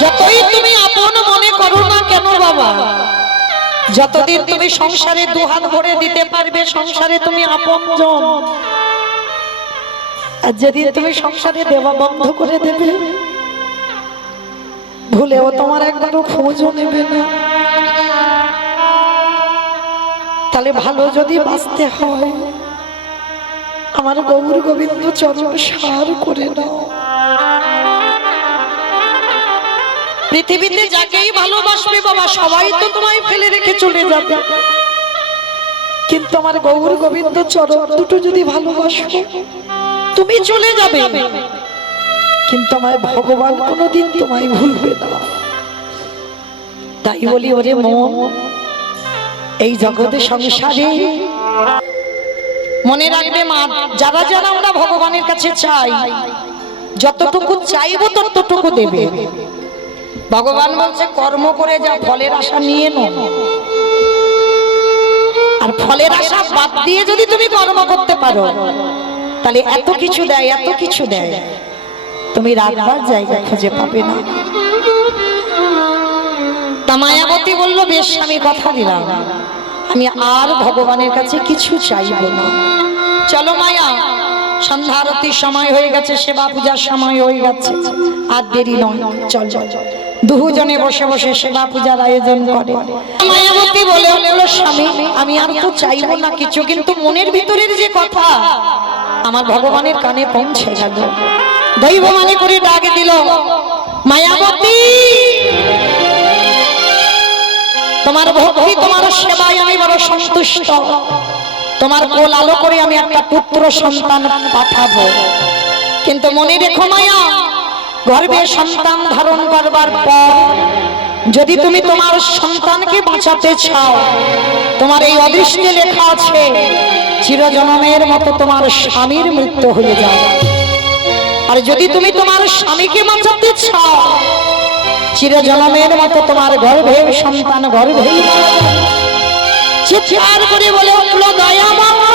যতই তুমি আপন মনে করো না কেন বাবা, যতদিন তুমি সংসারে দুহাত ভরে দিতে পারবে সংসারে তুমি আপনজন। আর যেদিন তুমি সংসারে দেওয়া বন্ধ করে দেবে, ভুলেও তোমার একবারও খোঁজও নেবে না। তাহলে ভালো যদি বাঁচতে হয়, আমার গৌর গোবিন্দ চরণ সার করে নাও। পৃথিবীতে যাকেই ভালোবাসবে বাবা, সবাই তো তোমায় ফেলে রেখে চলে যাবে, কিন্তু আমার গৌর গোবিন্দ চরণ দুটো যদি ভালোবাসো, তুমি চলে যাবে, কিন্তু আমার ভগবান কোনোদিন তোমায় ভুলবে না। তাই বলি ওরে মন, এই জগতে সংসারে মনে রাখবে মা, যারা যারা আমরা ভগবানের কাছে চাই, যতটুকু চাইবো ততটুকু দেবে। ভগবান বলছে কর্ম করে যা, ফলের আশা নিয়ে নো। আর ফলের আশা বাদ দিয়ে যদি তুমি কর্ম করতে পারো, তাহলে এত কিছু দেয়, এত কিছু দেয়, তুমি রাখবার জায়গা খুঁজে পাবে না। তা মায়াবতী বলল, বেশ আমি কথা দিলাম, আমি আর ভগবানের কাছে কিছু চাইবো না। চলো মায়া, সন্ধ্যা আরতির সময় হয়ে গেছে, সেবা পূজার সময় হয়ে গেছে, আর দেরি নয়, চল চল। দুজনে বসে বসে সেবা পূজার আয়োজন করে। মায়াবতী বলে উঠলো, স্বামী আমি আর তো চাইবো না কিছু, কিন্তু মনের ভিতরের যে কথা আমার ভগবানের কানে পৌঁছে গেল। দৈব মানে করে ডাক দিল, মায়াবতী তোমার ভক্তি তোমার সেবায় আমি বড় সন্তুষ্ট, তোমার কোল আলো করে আমি একটা পুত্র সন্তান পাঠাবো। কিন্তু মনে রেখো মায়া, গর্ভে সন্তান ধারণ করবার পর যদি তুমি তোমার সন্তানকে বাঁচাতে চাও, তোমার এই অদৃষ্টে লেখা আছে চিরজন্মের মতো তোমার স্বামীর মৃত্যু হয়ে যাবে। আর যদি তুমি তোমার স্বামীকে বাঁচাতে চাও, চিরজন্মের মতো তোমার গর্ভে সন্তান গর্ভেই চিৎকার করে বলে উঠল, দয়া মামা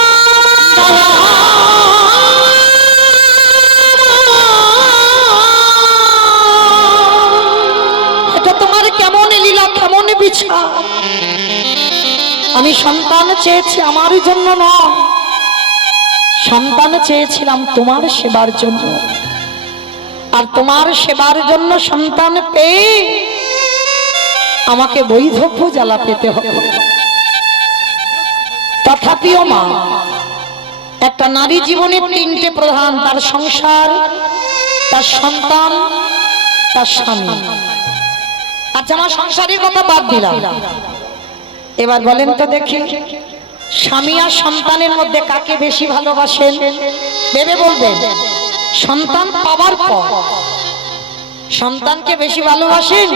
এটা তোমার কেমন লীলা, কেমন বিচার। আমি সন্তান চেয়েছি আমার জন্য নয়, সন্তান চেয়েছিলাম তোমার সেবার জন্য। আর তোমার সেবার জন্য সন্তান পেয়ে আমাকে বৈধব্য জ্বালা পেতে হবে। তথাপিও মা, একটা নারী জীবনে তিনটে প্রধান, তার সংসার, তার সন্তান, তার স্বামী। আচ্ছা আমার সংসারের কথা বাদ দিলাম, এবার বলেন তো দেখি, স্বামী আর সন্তানের মধ্যে কাকে বেশি ভালোবাসেন? ভেবে বলবেন। সন্তান পাওয়ার পর সন্তানকে বেশি ভালোবাসেন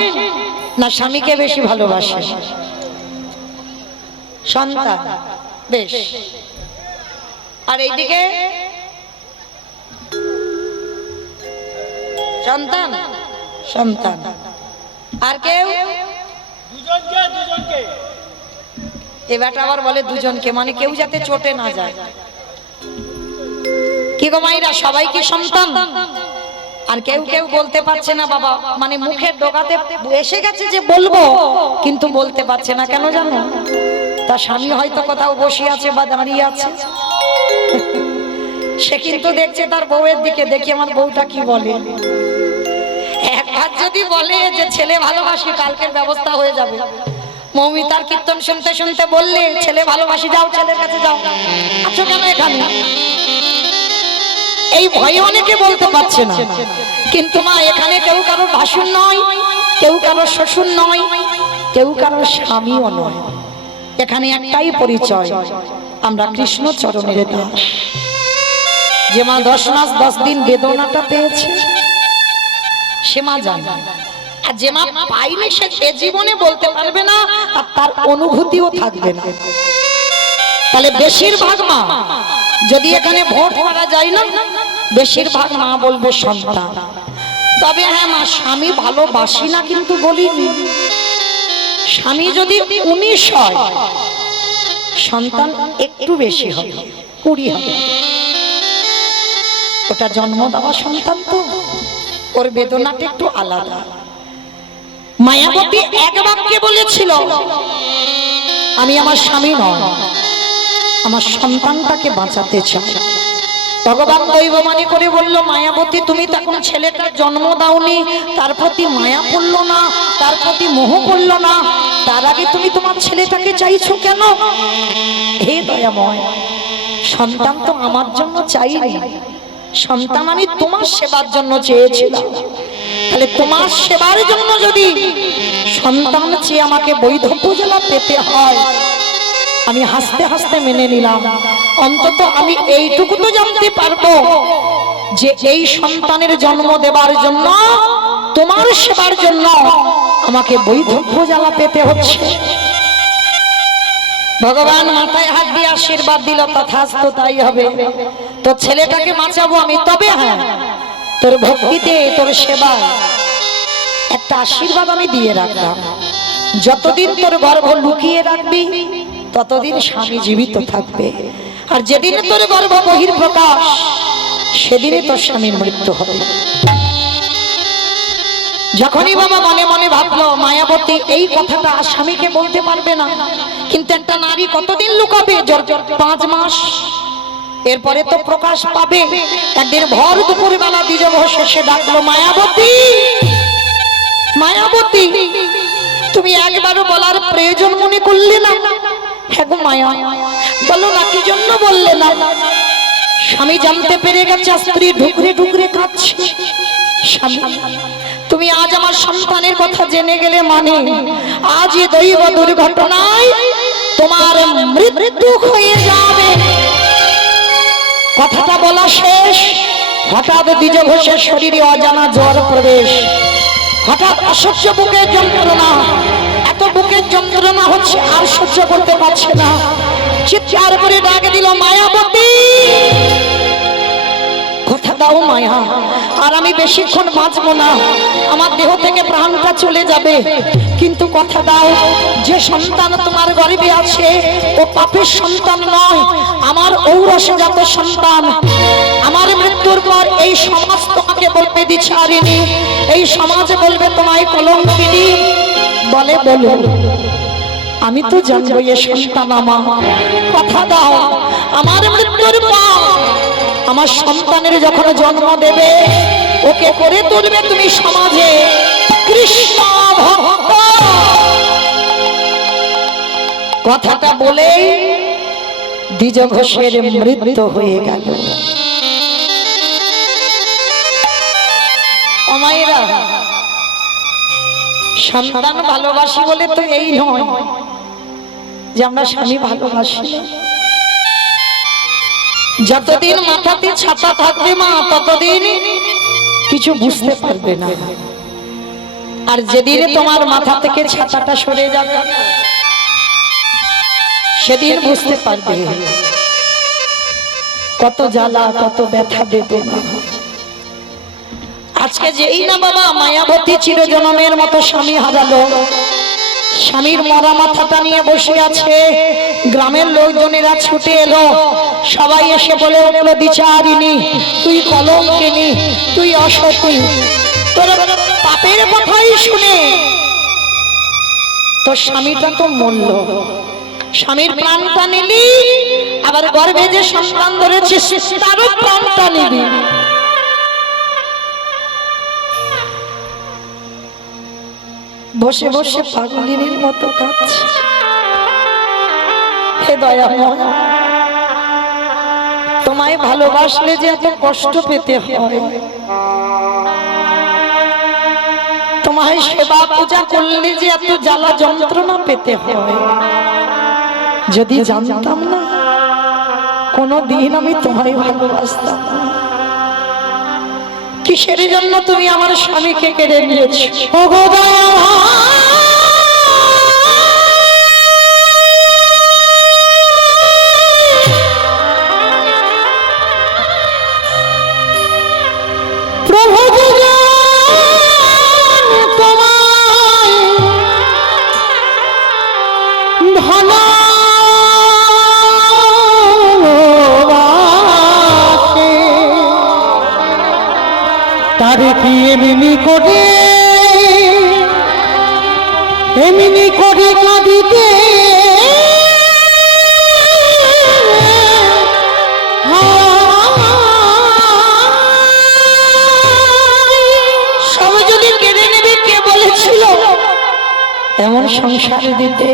না স্বামীকে বেশি ভালোবাসেন? সন্তান। বেশ। আর এইদিকে সন্তান, সন্তান। আর কেউ? দুজনকে। দুজনকে। এবারটা আবার বলে দুজনকে, মানে কেউ যাতে চটে না যায়। কি গো মাইরা, সবাই কি সন্তান? আর কেউ কেউ বলতে পারছে না বাবা, মানে মুখের ডোকাতে এসে গেছে যে বলবো, কিন্তু বলতে পারছে না। কেন জানো? তার স্বামী হয়তো কোথাও বসে আছে বা দাঁড়িয়ে আছে, সে কিন্তু দেখছে তার বউয়ের দিকে, দেখি আমার বউটা কি বলে। একবার যদি বলে যে ছেলে ভালোবাসি, কালকের ব্যবস্থা হয়ে যাবে। মৌমিতার কীর্তন শুনতে শুনতে বললে ছেলে ভালোবাসি, যাও ছেলের কাছে যাও, আছো কেন এখানে? এই ভয়ে অনেকে বলতে পারছে না। কিন্তু মা, এখানে কেউ কারোর ভাসুর নয়, কেউ কারোর শ্বশুর নয়, কেউ কারোর স্বামীও নয়। এখানে একটাই পরিচয়, আমরা কৃষ্ণ চরণের দাস। যে মা 10 মাস 10 দিন বেদনাটা পেয়েছে সে মা জানে, আর যে মা পাইনি সে এ জীবনে বলতে পারবে না, আর তার অনুভূতিও থাকবে না। তাহলে বেশিরভাগ মা, যদি এখানে ভোট করা যায় না, বেশিরভাগ মা বলবে সন্তান। তবে হ্যাঁ মা, স্বামী ভালোবাসি না কিন্তু বলিনি। স্বামী যদি 19 হয়, সন্তান একটু বেশি হবে, 20 হবে। ওটা জন্ম দেওয়া সন্তান, তো ওর বেদনাটা একটু আলাদা। মায়াবতী এক বাক্যে বলেছিল, আমি আমার স্বামী নয়, আমার সন্তানটাকে বাঁচাতে চাই। ভগবান দৈববাণী করে বলল, মায়াবতী তুমি তখন ছেলেটার জন্ম দাওনি, তার প্রতি মায়া পড়লো না, তার প্রতি মোহ পড়লো না, তার আগে তুমি তোমার ছেলেটাকে চাইছো কেন? হে দয়াময়, সন্তান তো আমার জন্য চাইনি, সন্তান আমি তোমার সেবার জন্য চেয়েছিলাম। তাহলে তোমার সেবার জন্য যদি সন্তান চেয়ে আমাকে বৈধব্য জ্বালা পেতে হয়, আমি হাসতে হাসতে মেনে নিলাম। অন্তত আমি এইটুকু তো জানতে পারবো যে এই সন্তানের জন্ম দেবার জন্য, তোমার সেবার জন্য আমাকে বৈধব্য জ্বালা পেতে হচ্ছে। ভগবান মাথায় হাত দিয়ে আশীর্বাদ দিল, তথাস্তু তাই হবে। তোর ছেলেটাকে বাঁচাবো আমি, তবে হ্যাঁ তোর ভক্তিতে, তোর সেবা একটা আশীর্বাদ আমি দিয়ে রাখলাম, যতদিন তোর গর্ভ লুকিয়ে রাখবি ততদিন স্বামী জীবিত থাকবে, আর যেদিন তোর গর্ভ বহির্প্রকাশ সেদিনে তোর স্বামীর মৃত্যু হবে। যখনই বাবা মনে মনে ভাবলো মায়াবতী এই কথাটা স্বামীকে বলতে পারবে না, কিন্তু একটা নারী কতদিন লুকাবে? 5 মাস, এরপরে তো প্রকাশ পাবে। একদিন ভর দুপুর বেলা দ্বিজভ শেষে ডাকলো, মায়াবতী, মায়াবতী, তুমি একবারও বলার প্রয়োজন মনে করলে না? হ্যাঁ গো মায়া, বলো না, কি জন্য বললে না? স্বামী জানতে পেরে গেছে, স্ত্রী ঢুকরে ঢুকরে কাঁদছে। স্বামী, তুমি আজ আমার সন্তানের কথা জেনে গেলে, মানে আজ এই দৈব দুর্ঘটনায় তোমার মৃত্যু হয়ে যাবে। কথাটা বলা শেষ, হঠাৎ দ্বিজভ ঘোষের শরীরে অজানা জ্বর প্রবেশ। হঠাৎ অসহ্য বুকের যন্ত্রণা, এত বুকের যন্ত্রণা হচ্ছে আর সহ্য করতে পারছে না, চিৎকার করে ডাক দিল, মায়াবতী, কথা দাও মায়া, আর আমি বেশিক্ষণ বাঁচবো না, আমার দেহ থেকে প্রাণটা চলে যাবে, কিন্তু কথা দাও, যে সন্তান তোমার গর্ভে আছে ও পাপের সন্তান নয়, আমার ঔরসজাত সন্তান। আমার মৃত্যুর পর এই সমাজ তোমাকে বলবে দ্বিচারিণী, এই সমাজ বলবে তোমায় কলঙ্কিনী। বলে বলো, আমি তো জানবো এ সন্তান আমার, কথা দাও, আমার মৃত্যুর পর আমার সন্তানের যখন জন্ম দেবে, ওকে করে তুলবে তুমি সমাজে কৃষ্ণ ভক্ত। কথাটা বলে দ্বিজ ঘোষের মৃত্যু হয়ে গেল। ও মায়েরা, সন্তান ভালোবাসি বলে তো এই নয় যে আমরা স্বামী ভালোবাসি। যতদিন মাথাতে ছাতা থাকবে মা, ততদিন কিছু বুঝতে পারবে না, আর যেদিনে তোমার মাথা থেকে ছাতাটা সরে যাবে সেদিন বুঝতে পারবে কত জ্বালা, কত ব্যথা বেদনা। আজকে যেই না বাবা মায়াবতী চিরজনমের মতো স্বামী হারালো, স্বামীর মরা মাথাটা নিয়ে বসে আছে, গ্রামের লোকজনেরা ছুটে এলো, সবাই এসে বলে উঠল, দ্বিচারিণী, তুই কলঙ্কিনী, তুই অসতী, তোর পাপের কথাই শুনে তোর স্বামীটা তো মরল, স্বামীর প্রাণটা নিলি, আবার গর্ভে যে সন্তান ধরেছিস তারও প্রাণটা নিবি। বসে বসে পাগলিনীর মতো কাঁদছে। হে দয়াময়, তোমায় ভালোবাসলে যে এত কষ্ট পেতে হয়, তোমায় সেবা পূজা করলে যে এত জ্বালা যন্ত্রণা পেতে হয়, যদি জানতাম না কোনদিন আমি তোমায় ভালোবাসতাম না। কিসের জন্য তুমি আমার স্বামীকে কেড়ে নিয়েছো? ও গো দয়াময়, প্রভু তোমায় ভালোবাসে, তারে কি এমনি করে এমন সংসার দিতে,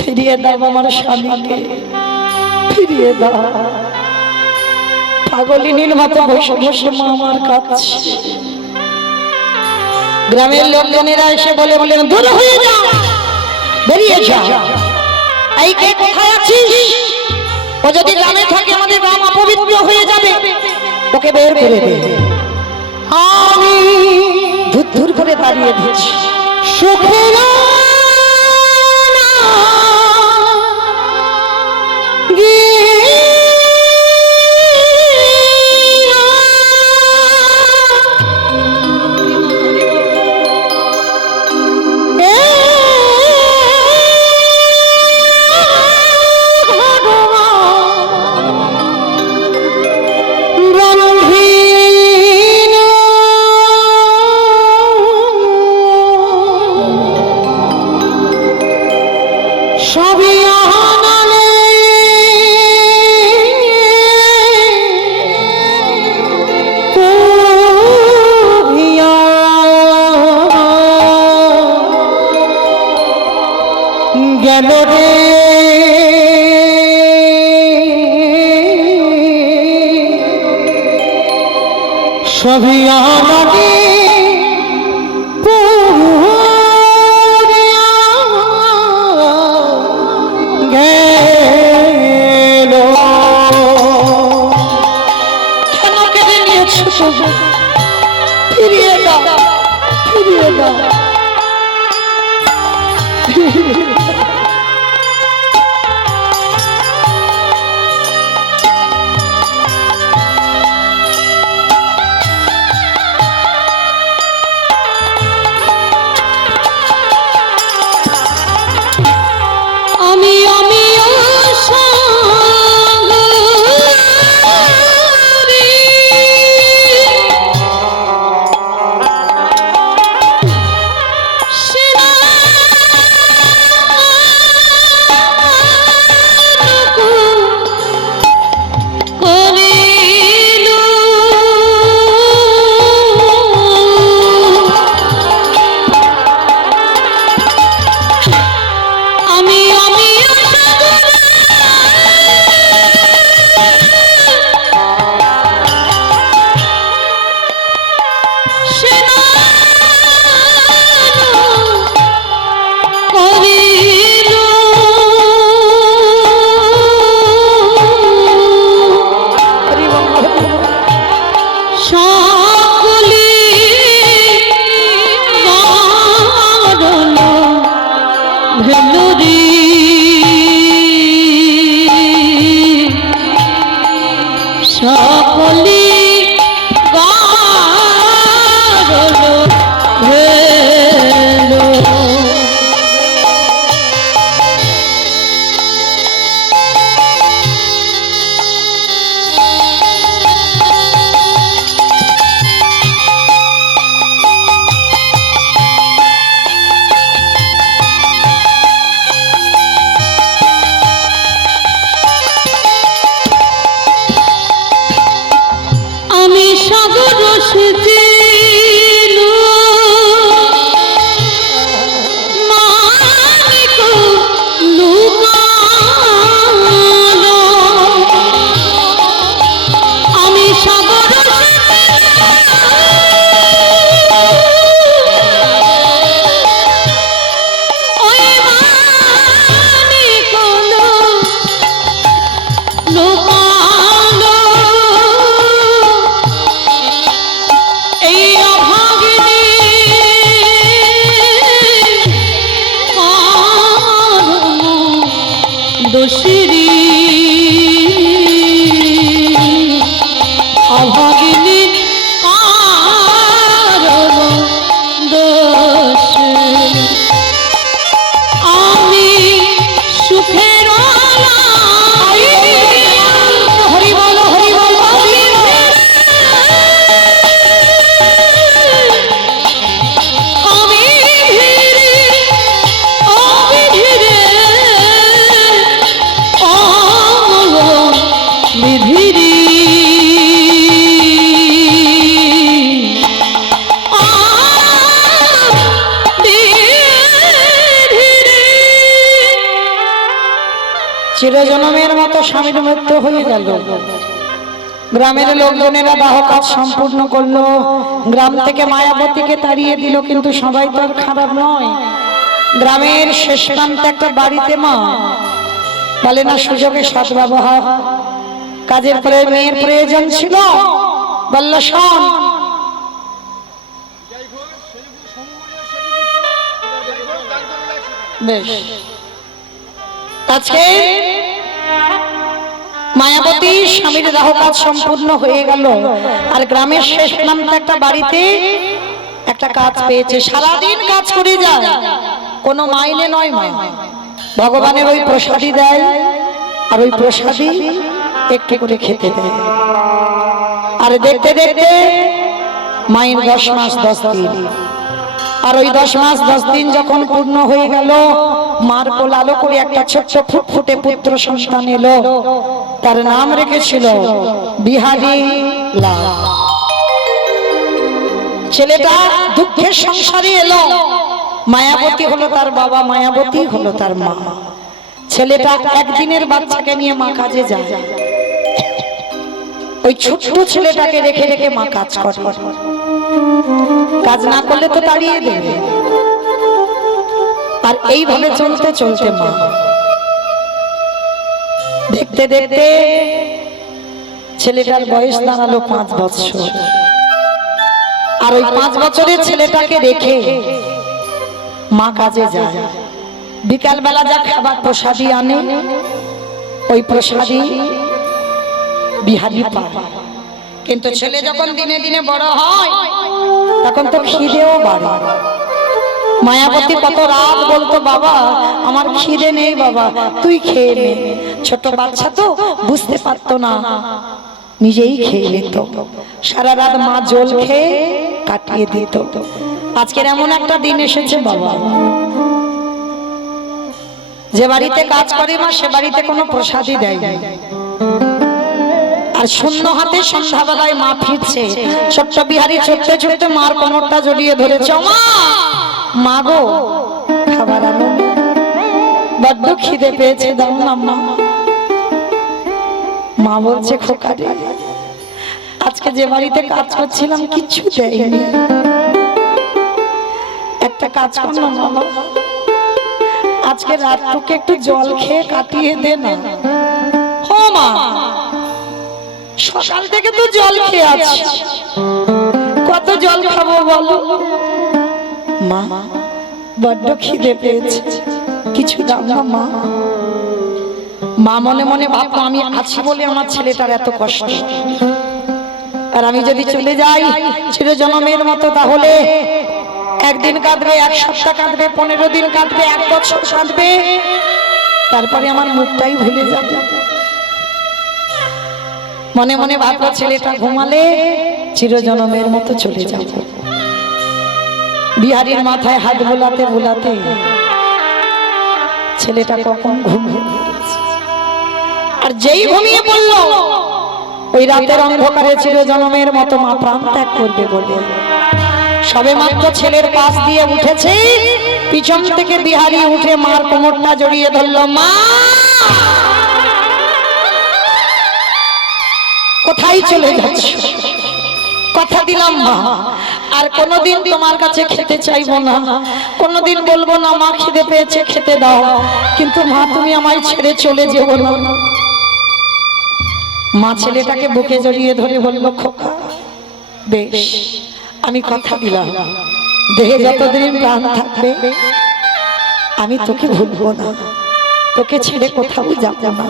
ফিরিয়ে দাও আমার স্বামীকে, ফিরিয়ে দাও। পাগলিনীর মতো বসে বসে মা আমার কাছে। গ্রামের লোকজনেরা এসে বলেন দূর হয়ে যা, বেরিয়ে যা। এই কে কোথায় আছিস? ও যদি গ্রামে থাকে আমাদের গ্রাম অপবিত্র হয়ে যাবে, ওকে বের করে দে। আমি ধুর ধুর করে দাঁড়িয়ে দিচ্ছি। সুখের গেল রে সবই আমাকে গেল। কেন কেড়ে নিয়েছো? ফিরিয়ে দাও, ফিরিয়ে দাও। আমি সাগর সেচিলু চিরজনমের মতো স্বামীর মৃত্যু হয়ে গেল। গ্রামের লোকজনেরা দাহ কাজ সম্পূর্ণ করলো, গ্রাম থেকে মায়াবতীকে তাড়িয়ে দিল, কিন্তু সবাই তো আর খারাপ নয়। গ্রামের শেষ প্রান্তে একটা বাড়িতে মা বলে না সুযোগে সদ্ব্যবহার, কাজের পরে মেয়ের প্রয়োজন ছিল, বলল শোন বেশ। আজকে মায়াবতী স্বামীর দাহ কাজ সম্পূর্ণ হয়ে গেল, আর গ্রামের শেষ প্রান্তে একটা বাড়িতে একটা কাজ পেয়েছে। সারাদিন কাজ করে যায়, কোনো মাইনে নয়, মা ভগবানের ওই প্রসাদী দেয়, আর ওই প্রসাদী একটু করে খেতে দেয়। আর দেখতে দেখতে মায়ের 10 মাস 10 দিন, আর ওই 10 মাস 10 দিন যখন পূর্ণ হয়ে গেল, মার কোল আলো করে একটা ছোট্ট ফুটফুটে পুত্র সন্তান এলো। তার নাম রেখেছিল বিহারী লাল। ছেলেটা দুঃখের সংসারে এলো, মায়াবতী হলো তার বাবা, মায়াবতী হলো তার মা। ছেলেটা একদিনের বাচ্চাকে নিয়ে মা কাজে যায়, ওই ছোট্ট ছেলেটাকে রেখে রেখে মা কাজ করে। কাজ না করলে তো তাড়িয়ে দেবে। আর এইভাবে চলতে চলতে মা দেখতে দেখতে ছেলেটার বয়স দাঁড়ালো 5 বছর। আর ওই 5 বছরের ছেলেটাকে রেখে মা কাজে যায়। বিকাল বেলা যা খাবার প্রসাদী আনে, ওই প্রসাদী বিহারী পায়। কিন্তু ছেলে যখন দিনে দিনে বড় হয়, তখন তো খিদেও বাড়ে। মায়াবতী কত রাত বলতো, বাবা আমার খিদে নেই, বাবা তুই খেয়ে নে। ছোট বাচ্চা তো বুঝতে পারতো না, নিজেই খেয়ে নিত। সারা রাত মা জল খেয়ে কাটিয়ে দিত। আজকের এমন একটা দিন এসেছে বাবা, যে বাড়িতে কাজ করে মা, সে বাড়িতে কোনো প্রসাদই দেয় না। আর শূন্য হাতে সন্ধ্যাবেলায় মা ফিরছে, ছোট্ট বিহারী ছুটতে ছুটতে মার কোমরটা জড়িয়ে ধরেছে। মা, মা গো খাবার আনো, বড্ড খিদে পেয়েছে, দাও না মা। মা বলছে খোকা রে, আজকে যে বাড়িতে কাজ করছিলাম কিচ্ছু দেয়নি, একটা কাজ কর না বাবা, আজকে রাতটুকু একটু জল খেয়ে কাটিয়ে দে না। ও মা, সকাল থেকে তো জল খেয়ে আছি, কত জল খাবো বলো? মা বড্ড খিদে পেয়েছে, কিছু দাও না মা। মা মনে মনে ভাবতো আমি আছি বলে আমার ছেলেটার এত কষ্ট, আর আমি যদি চলে যাই চিরজনমের মতো, তাহলে একদিন কাঁদবে, 1 সপ্তাহ কাঁদবে, 15 দিন কাঁদবে, 1 বছর কাঁদবে, তারপরে আমার মুখটাই ভুলে যাবে। মনে মনে ভাবতো ছেলেটা ঘুমালে চিরজনমের মতো চলে যাবে। বিহারীর মাথায় হাত বোলাতে বোলাতে ছেলেটা কখন ঘুমিয়ে পড়েছে। আর যেই ঘুমিয়ে পড়ল, ওই রাতের অন্ধকারে চিরজনমের মতো মা প্রাণ ত্যাগ করবে বলে সবে মাত্র ছেলের পাশ দিয়ে উঠেছে, পিছন থেকে বিহারী উঠে মার কোমরটা জড়িয়ে ধরল। মা কোথায় চলে যাচ্ছ? কথা দিলাম মা, আর কোনোদিন তোমার কাছে খেতে চাইবো না, কোনোদিন বলবো না মা খিদে পেয়েছে খেতে দাও, কিন্তু মা তুমি আমায় ছেড়ে চলে যেও না। মা ছেলেটাকে বুকে জড়িয়ে ধরে বলল, খোকা বেশ, আমি কথা দিলাম, দেহে যতদিন প্রাণ থাকবে আমি তোকে ভুলবো না, তোকে ছেড়ে কোথাও যাবো না।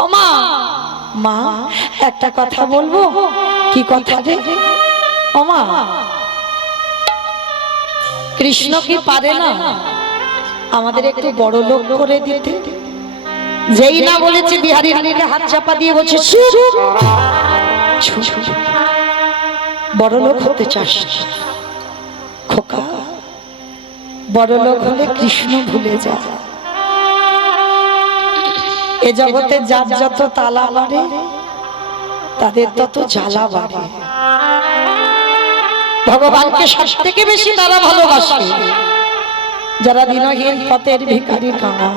ও মা, মা একটা কথা বলবো। কি কথা রে? ও মা, কৃষ্ণ কি পারে না আমাদের একটু বড় লোক করে দিতে? যেই না বলেছে বিহারী হানিকে হাত চাপা দিয়ে বলছে, বড় লোক হতে চাস? খোকা, বড় লোক হলে কৃষ্ণ ভুলে যা। এ জগতে যার যত তালা বাড়ে তাদের তত জ্বালা বাড়ে। ভগবানকে সব থেকে বেশি তারা ভালোবাসে যারা দিনহীন পথের ভিখারি কাঙাল।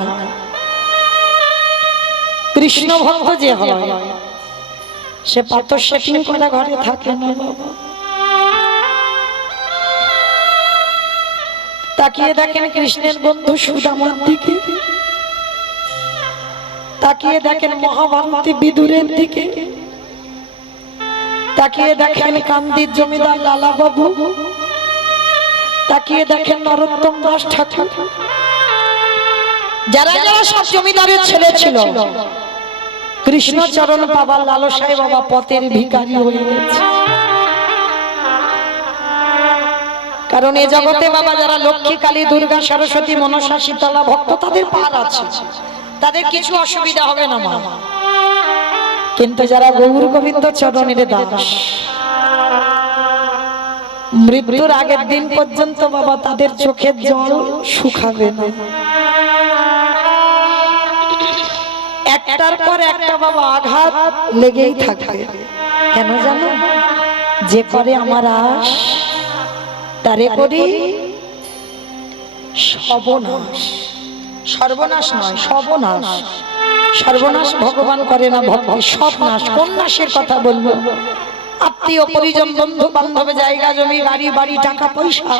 কৃষ্ণ ভক্ত যে হয় সে পাথর সেটিং করা ঘরে থাকে না বাবা। তাকিয়ে দেখেন কৃষ্ণের বন্ধু সুদামার দিকে, তাকিয়ে দেখেন মহাভারতী বিদুরের দিকে, তাকিয়ে দেখেন কান্দির জমিদার লালা বাবু, তাকিয়ে দেখেন নরোত্তম দাস ঠাকুর, যারা যারা সব জমিদারের ছেলে ছিল কৃষ্ণচরণ বাবা লালসাই বাবা পথের ভিখারি হয়ে গেছে। কারণ এ জগতে বাবা যারা লক্ষ্মী কালী দুর্গা সরস্বতী মনসা শীতলা ভক্ত তাদের পার আছে, তাদের কিছু অসুবিধা হবে না মা। কিন্তু যারা গৌর গোবিন্দ চরণের দাস মৃত্যুর আগের দিন পর্যন্ত বাবা তাদের চোখের জল শুকাবে না। একটার পর একটা বাবা আঘাত লেগেই থাকবে। কেন জানো? যে করে আমার আশ তারে করি সর্বনাশ। সর্বনাশ নয় সর্বনাশ। সর্বনাশ ভগবান করে না, ভক্তি সব নাশ। কোন নাশের কথা বলবো? আত্মীয় পরিজন বন্ধু বান্ধব জায়গা জমি গাড়ি বাড়ি টাকা পয়সা,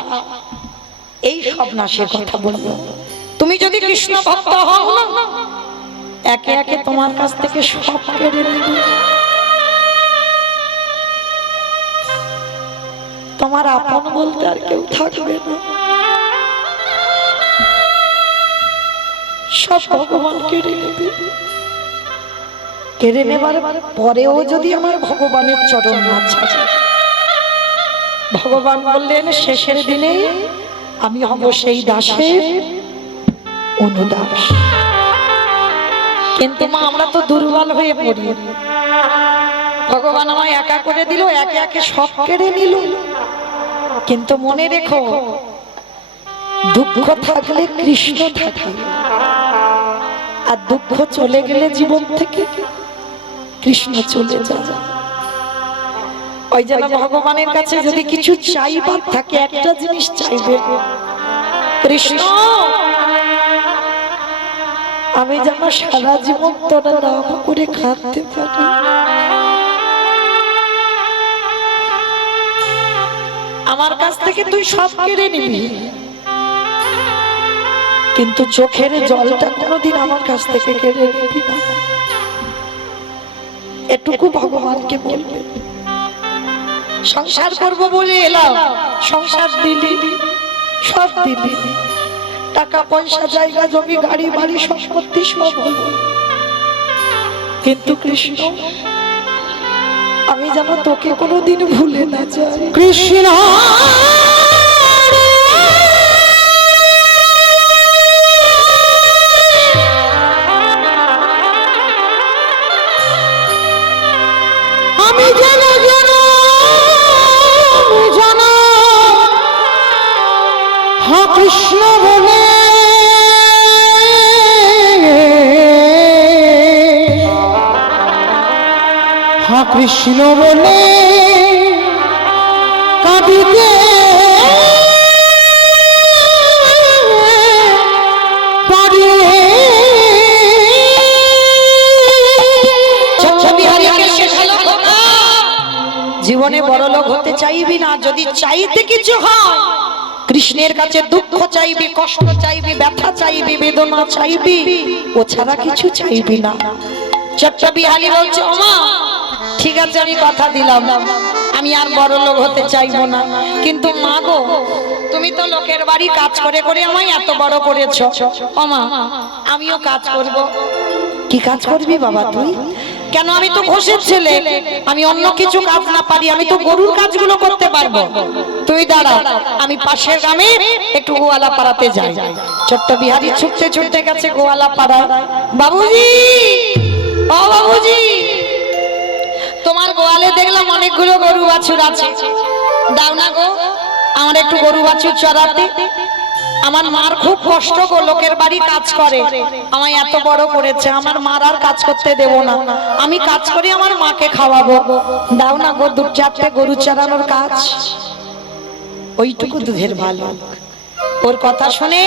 এই সব নাশের কথা বলবো। তুমি যদি কৃষ্ণ ভক্ত হও না একে একে তোমার কাছ থেকে সব কেড়ে নেবে। তোমার আপন বলতে আর কেউ থাকবে না, সব ভগবান কেড়ে নেবে। কেড়ে নেবার পরেও যদি আমার ভগবানের চরণ না ছাড়ে, ভগবান বললেন শেষের দিনে আমি হব সেই দাসের অনুদাস। কিন্তু মা আমরা তো দুর্বল হয়ে পড়ি। ভগবান আমায় একা করে দিল, একে একে সব কেড়ে নিল। কিন্তু মনে রেখো দুঃখ থাকলে কৃষ্ণ থাকে, আর দুঃখ চলে গেলে জীবন থেকে কৃষ্ণ চলে যায়। ওই জন্য ভগবানের কাছে যদি কিছু চাইবার থাকে একটা জিনিস চাইবে, কৃষ্ণ আমি যেন সারা জীবন তোর নাম করে খাটতে পারি। আমার কাছ থেকে তুই সব কেড়ে নিবি, কিন্তু চোখের জলটা কোনোদিন আমার কাছ থেকে কেড়ে নিবি না। এটুকু ভগবানকে বলবে। সংসার করব বলে এলাম, সংসার দিলি, সব দিলি, টাকা পয়সা জায়গা জমি গাড়ি বাড়ি সম্পত্তি সব হলো, কিন্তু কৃষ্ণ আমি যেন তোকে কোনোদিন ভুলে না যাই। কৃষ্ণ আমি যেন যেন জানো হা কৃষ্ণ বলে হা কৃষ্ণ বলে কাঁদিতে পারি। জীবনে বড় লোক হতে চাইবি না, যদি চাইতে কিছু হয় কৃষ্ণের কাছে দুঃখ চাইবি, কষ্ট চাইবি, ব্যথা চাইবি, বেদনা চাইবি, ও ছাড়া কিছু চাইবি না। ছোট্ট বিহারি বলছে ওমা ঠিক আছে আমি কথা দিলাম আমি আর বড় লোক হতে চাইবো না, কিন্তু মা গো তুমি তো লোকের বাড়ি কাজ করে করে আমায় এত বড় করেছো, ওমা আমিও কাজ করব। কি কাজ করবি বাবা তুই? কেন আমি তো ঘোষের ছেলে, আমি অন্য কিছু কাজ না পারি, আমি তো গরুর কাজগুলো করতে পারবো। তুই দাঁড়া আমি পাশের গ্রামে একটু গোয়ালা পাড়াতে যাই। ছোট্ট বিহারি ছুটতে ছুটতে গেছে গোয়ালা পাড়া। বাবুজি ও বাবুজি তোমার গোয়ালে দেখলাম অনেকগুলো গরু বাছুর আছে, দাও না গো আমার একটু গরু বাছুর চড়াতে। আমার মার খুব কষ্ট গো, লোকের বাড়ি কাজ করে আমায় এত বড় করেছে, আমার মার আর কাজ করতে দেব না, আমি কাজ করি আমার মাকে খাওয়াবো, দাও না গো দু চারটে গরু চড়ানোর কাজ। ওইটুকু দুধের ভালো। ওর কথা শুনে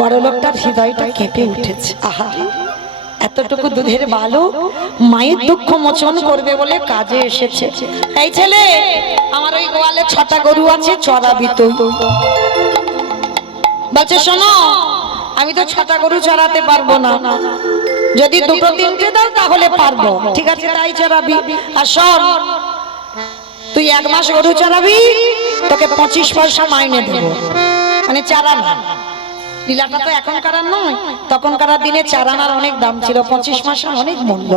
বড় লোকটার হৃদয়টা কেঁপে উঠেছে। আহা এত এতটুকু দুধের বালক মায়ের দুঃখ মোচন করবে বলে কাজে এসেছে। এই ছেলে, আমার ওই গোয়ালে 6টা গরু আছে, চড়াবি তো। বলছে শোনো, আমি তো 6টা গরু চড়াতে পারবো না, যদি 2-3টে দাও তাহলে পারবো। ঠিক আছে, তাই চড়াবি। আর শোন, তুই 1 মাস গরু চড়াবি, তোকে 25 পয়সা মাইনে দেবো, মানে চারানা। লীলাটা তো এখনকার নয়, তখনকার দিনে চারানার অনেক দাম ছিল, 25 পয়সার অনেক মূল্য।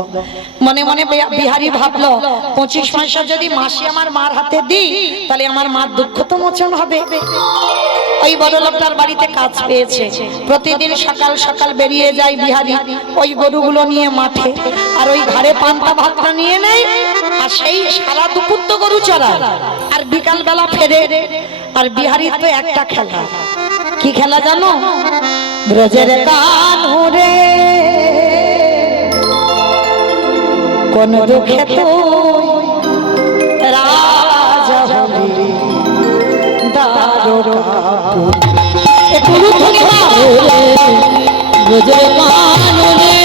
মনে মনে বিহারী ভাবলো, 25 পয়সা যদি মাসে আমার মার হাতে দিই, তাহলে আমার মার দুঃখ তো মোচন হবে। ওই বড় লোকটার বাড়িতে কাজ পেয়েছে, প্রতিদিন সকাল সকাল বেরিয়ে যায় বিহারী ওই গরুগুলো নিয়ে মাঠে, আর ওই ঘাড়ে পান্তা ভাতটা নিয়ে নেয়, আর সেই সারা দুপুর তো গরু চড়া, আর বিকাল বেলা ফেরে। আর বিহারীর তো একটা খেলা, কি খেলা জানো? ব্রজের কানুরে কোন দুঃখে তুই রাজা হলি দ্বারকাপুর। একটু ধ্বনি দাও। ব্রজের কানুরে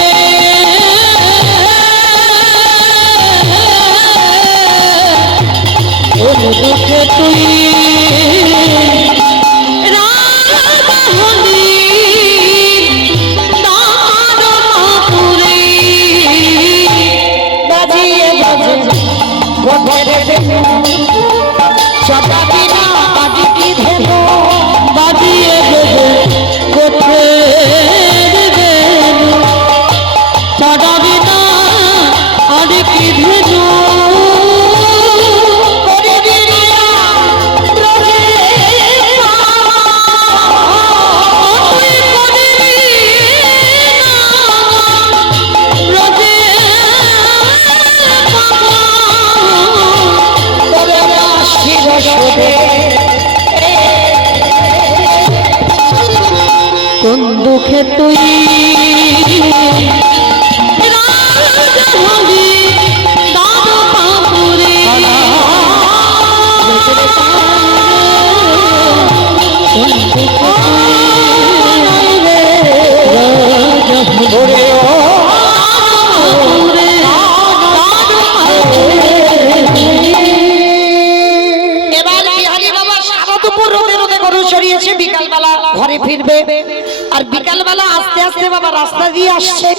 কোন দুঃখে তুই কোন দুঃখে তুই রাজা হলি দ্বারকাপুরে। বিকালবেলা ঘরে ফিরবে, আর বিকালবেলা আস্তে আস্তে বাবা রাস্তা দিয়ে আসছে,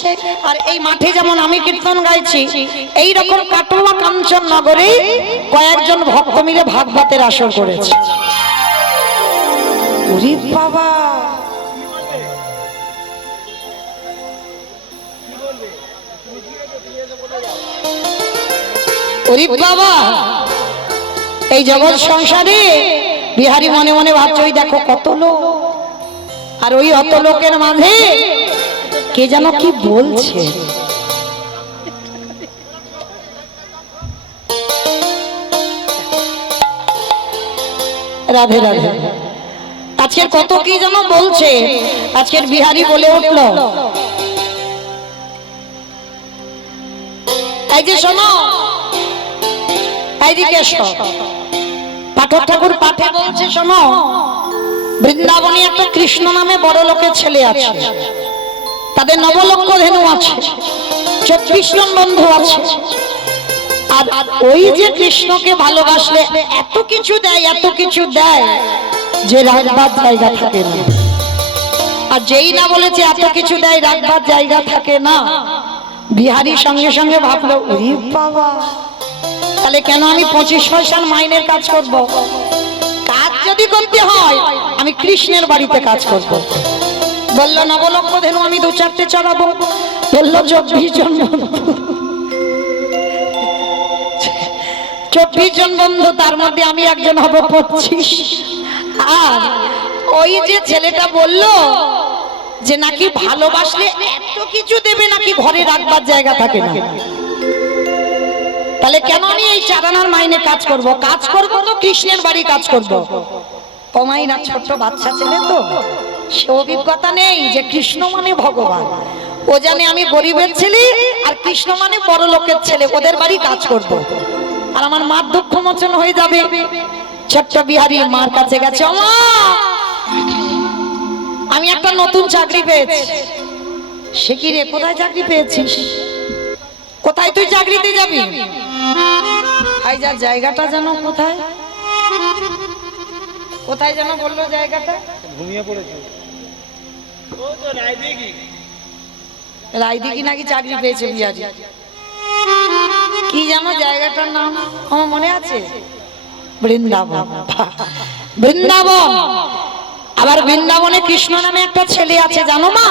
আর এই মাঠে যেমন আমি কীর্তন গাইছি, এই রকম কাটোয়া কাঞ্চন নগরে কয়েকজন ভক্ত মিলে ভাগবতের আসর করেছে। ওরে বাবা, ওরে বাবা, এই জগৎ সংসারে বিহারী মনে মনে ভাবছে, ওই দেখো কত লোক, আর ওই অত লোকের মাঝে কে যেন কি বলছে। রাধে রাধে। আজকের কত কি যেন বলছে। আজকের বিহারী বলে উঠল, এই যে শোনো, এইদিকে এসো। পাঠক ঠাকুর পাঠে বলছে, শোনো, বৃন্দাবনে একটা কৃষ্ণ নামে বড় লোকের ছেলে আছে, তাদের 9 লক্ষ ধেনু আছে, 24 জন বন্ধু আছে, আর ওই যে কৃষ্ণকে ভালোবাসলে এত কিছু দেয়, এত কিছু দেয় যে রাখবার জায়গা থাকে না। আর যেই না বলেছে এত কিছু দেয়, রাখবার জায়গা থাকে না, বিহারী সঙ্গে সঙ্গে ভাবলো, ওরে বাবা, তাহলে কেন আমি 25 পয়সার মাইনের কাজ করব? কাজ যদি করতে হয় আমি কৃষ্ণের বাড়িতে কাজ করব। বললো 9 লক্ষ ধেনু আমি 2-4টে চড়াবো। বললো 24 জন বন্ধু, 24 জন বন্ধু, তার মধ্যে আমি একজন হব 25। আর ওই যে ছেলেটা বললো যে নাকি ভালোবাসলে এত কিছু দেবে, নাকি ঘরে রাখবার জায়গা থাকে না, তাহলে কেন আমি এই চারানার মাইনে কাজ করব? কাজ করব তো কৃষ্ণের বাড়ি কাজ করব। কমাইনা ছোট বাচ্চা ছেলে তো, সে অভিজ্ঞতা নেই যে কৃষ্ণ মানে ভগবান। ও জানে আমি গরিবের ছেলে, আর কৃষ্ণ মানে বড় লোকের ছেলে, ওদের বাড়ি কাজ করব, আর আমার মার দুঃখ মোচন হয়ে যাবে। ছোট্ট বিহারী মার কাছে গেছে, মা, আমি একটা নতুন চাকরি পেয়েছি, সে কি রে, কোথায় চাকরি পেয়েছিস? কোথায় তুই চাকরিতে যাবি? ভাই যা, জায়গাটা যেন কোথায় কোথায় যেন বললো জায়গাটা? ঘুমিয়ে পড়েছে। ও তো রায়দিঘি। রায়দিঘি নাকি চাকরি পেয়েছে বিহারি। কি জানো জায়গাটার নাম? আমার মনে আছে, বৃন্দাবন। বৃন্দাবন। আবার বৃন্দাবনে কৃষ্ণ নামে একটা ছেলে আছে জানো মা?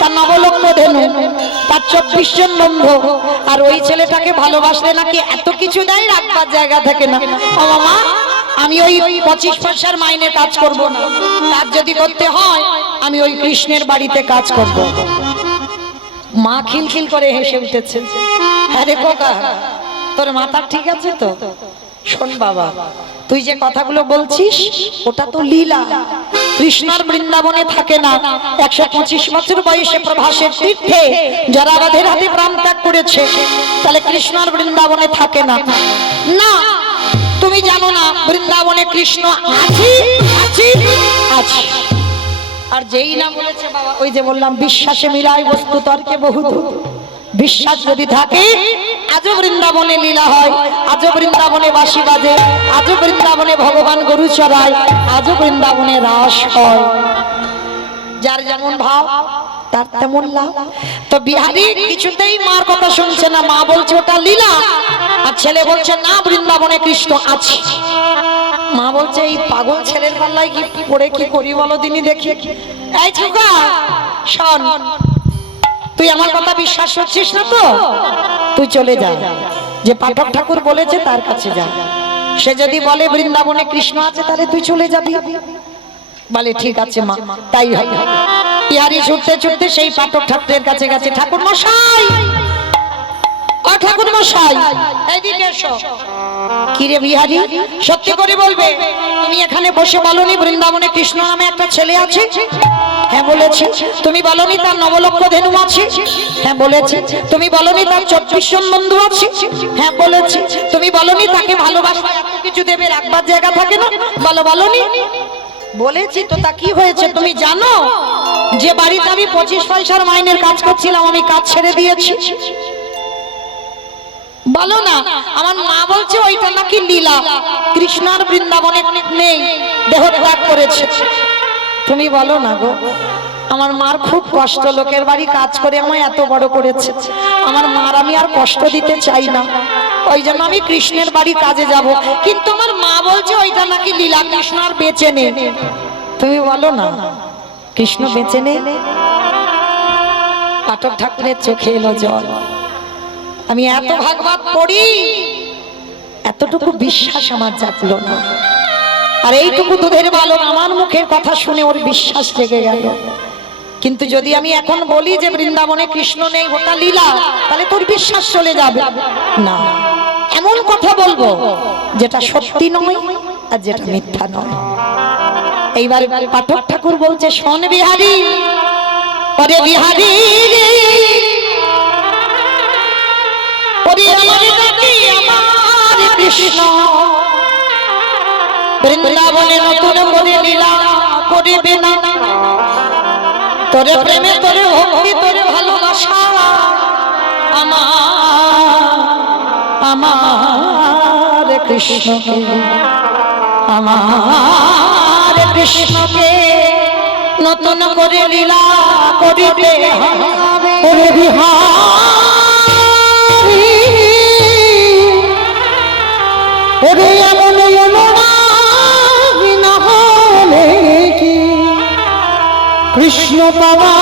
তার নবলক্ষ ধেনু, তার 24 জন বন্ধু। আর ওই ছেলেটাকে ভালোবাসলে নাকি এত কিছু দেয়, রাখবার জায়গা থাকে না। ও মামা, আমি ওই 25 পয়সার মাইনে কাজ করব না, কাজ যদি করতে হয় আমি ওই কৃষ্ণের বাড়িতে কাজ করব। মা খিলখিল করে হেসে উঠেছে। হ্যাঁ রে খোকা, তোর মাথা ঠিক আছে তো? শোন বাবা, তুই যে কথাগুলো বলছিস ওটা তো লীলা। কৃষ্ণর বৃন্দাবনে থাকে না। 125 বছর বয়সে প্রভাসের তীর্থে যারা রাধের হাতে প্রাণ ত্যাগ করেছে, তাহলে কৃষ্ণর বৃন্দাবনে থাকে না। না, তুমি জানো না বৃন্দাবনে কৃষ্ণ আছে আছে আছে। আর যেই না বলেছে বাবা, ওই যে বললাম বিশ্বাসে মিলায় বস্তু তর্কে বহুদূর। বিশ্বাস যদি থাকে, আজও বৃন্দাবনে লীলা হয়, আজও বৃন্দাবনে বাঁশি বাজে, আজও বৃন্দাবনে ভগবান গরু চড়ায়, আজও বৃন্দাবনে রাস হয়। যার যেমন ভাব তার তেমন লাভ। তো বিহারি কিছুতেই মার কথা শুনছে না। মা বলছে ওটা লীলা, আর ছেলে বলছে না বৃন্দাবনে কৃষ্ণ আছে। মা বলছে এই পাগল ছেলের পাল্লায় কি পড়ে কি করি বলো দিনই দেখি। এই ছোকা শোন, তুই আমার কথা বিশ্বাস করছিস না তো? তুই চলে যা, যে পাঠক ঠাকুর বলেছে তার কাছে যা। সে যদি বলে বৃন্দাবনে কৃষ্ণ আছে, তাহলে তুই চলে যাবি। বলে ঠিক আছে মা, তাই হয়। বিহারি ছুটতে ছুটতে সেই পাঠক ঠাকুরের কাছে গেছে। ঠাকুর মশাই, ও ঠাকুর মশাই, এইদিকে এসো। কি রে বিহারি, সত্যি করে বলবে, তুমি এখানে বসে বলনি বৃন্দাবনে কৃষ্ণ নামে একটা ছেলে আছে? হ্যাঁ বলেছি। তুমি বলনি তার নবলক্ষ ধেনু আছে? হ্যাঁ বলেছি। তুমি বলনি তার 24 জন বন্ধু আছে? হ্যাঁ বলেছি। তুমি বলনি তাকে ভালোবাসা এত কিছু দেবে, রাখবার জায়গা থাকে না? বলনি? বলেছি তো, তা কি হয়েছে তুমি জানো? যে বাড়িতে আমি 25 পয়সার মাইনের কাজ করছিলাম, আমি কাজ ছেড়ে দিয়েছি। বলো না। আমার মা বলছে ওইটা নাকি লীলা, কৃষ্ণার বৃন্দাবনে নেই, দেহ ত্যাগ করেছে। তুমি বলো না গো, আমার মার খুব কষ্ট, লোকের বাড়ি কাজ করে আমায় এত বড় করেছে। আমার মার আমি আর কষ্ট দিতে চাই না, ওই জন্য আমি কৃষ্ণের বাড়ি কাজে যাব। কিন্তু আমার মা বলছে ওইটা নাকি লীলা, কৃষ্ণ আর বেঁচে নেই। তুমি বলো না কৃষ্ণ বেঁচে নেই? পাঠক ঠাকুরের চোখে এলো জল। আমি এত ভাগবত পড়ি, এতটুকু বিশ্বাস আমার জাগলো না। আর এইটুকু দুধের বালক আমার মুখের কথা শুনে ওর বিশ্বাস জেগে গেল। কিন্তু যদি আমি এখন বলি যে বৃন্দাবনে কৃষ্ণ নেই, ওটা লীলা, তাহলে তোর বিশ্বাস চলে যাবে না। এমন কথা বলবো যেটা সত্যি নয় আর যেটা মিথ্যা নয়। এইবার পাঠক ঠাকুর বলছে, শোন বিহারি, ওরে বিহারি ওরে আমার নাকি আমার কৃষ্ণ বৃন্দাবনে নতুন করে লীলা করিবে না। তোরে প্রেমে, তোরে ভক্তি, তোরে ভালোবাসা আমার কৃষ্ণকে, আমার কৃষ্ণকে নতুন করে লীলা করিতে হবে। বিহারী ওরে এমন না হলে কি কৃষ্ণ পাওয়া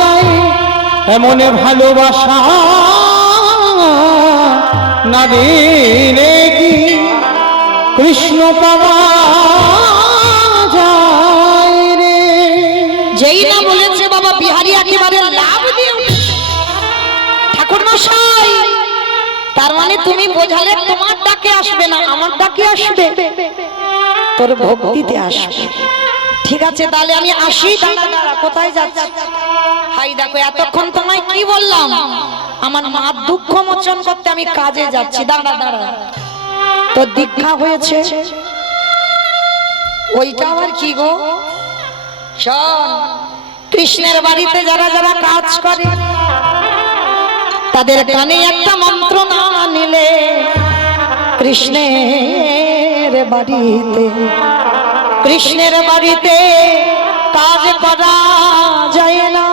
যায়? এমন ভালোবাসা না দিলে কি কৃষ্ণ পাওয়া যায় রে? যেই না বলেছে বাবা, বিহারি একেবারে লাভ দিয়ে ঠাকুর মশাই, তার মানে তুমি বোঝালে তোমার ডাকে আসবে না, আমার ডাকে আসবে, তোর ভক্তিতে আসবে। ঠিক আছে, তাহলে আমি আসি। কোথায় যাচ্ছি? হাই দেখো, এতক্ষণ তোমায় কি বললাম? আমার মার দুঃখ মোচন করতে আমি কাজে যাচ্ছি। দাঁড়া দাঁড়া, তোর দীক্ষা হয়েছে ওইটা আবার কি গো? শোন, কৃষ্ণের বাড়িতে যারা যারা কাজ করে তাদের কানে একটা মন্ত্র না নিলে কৃষ্ণের বাড়িতে কাজ করা যায় না।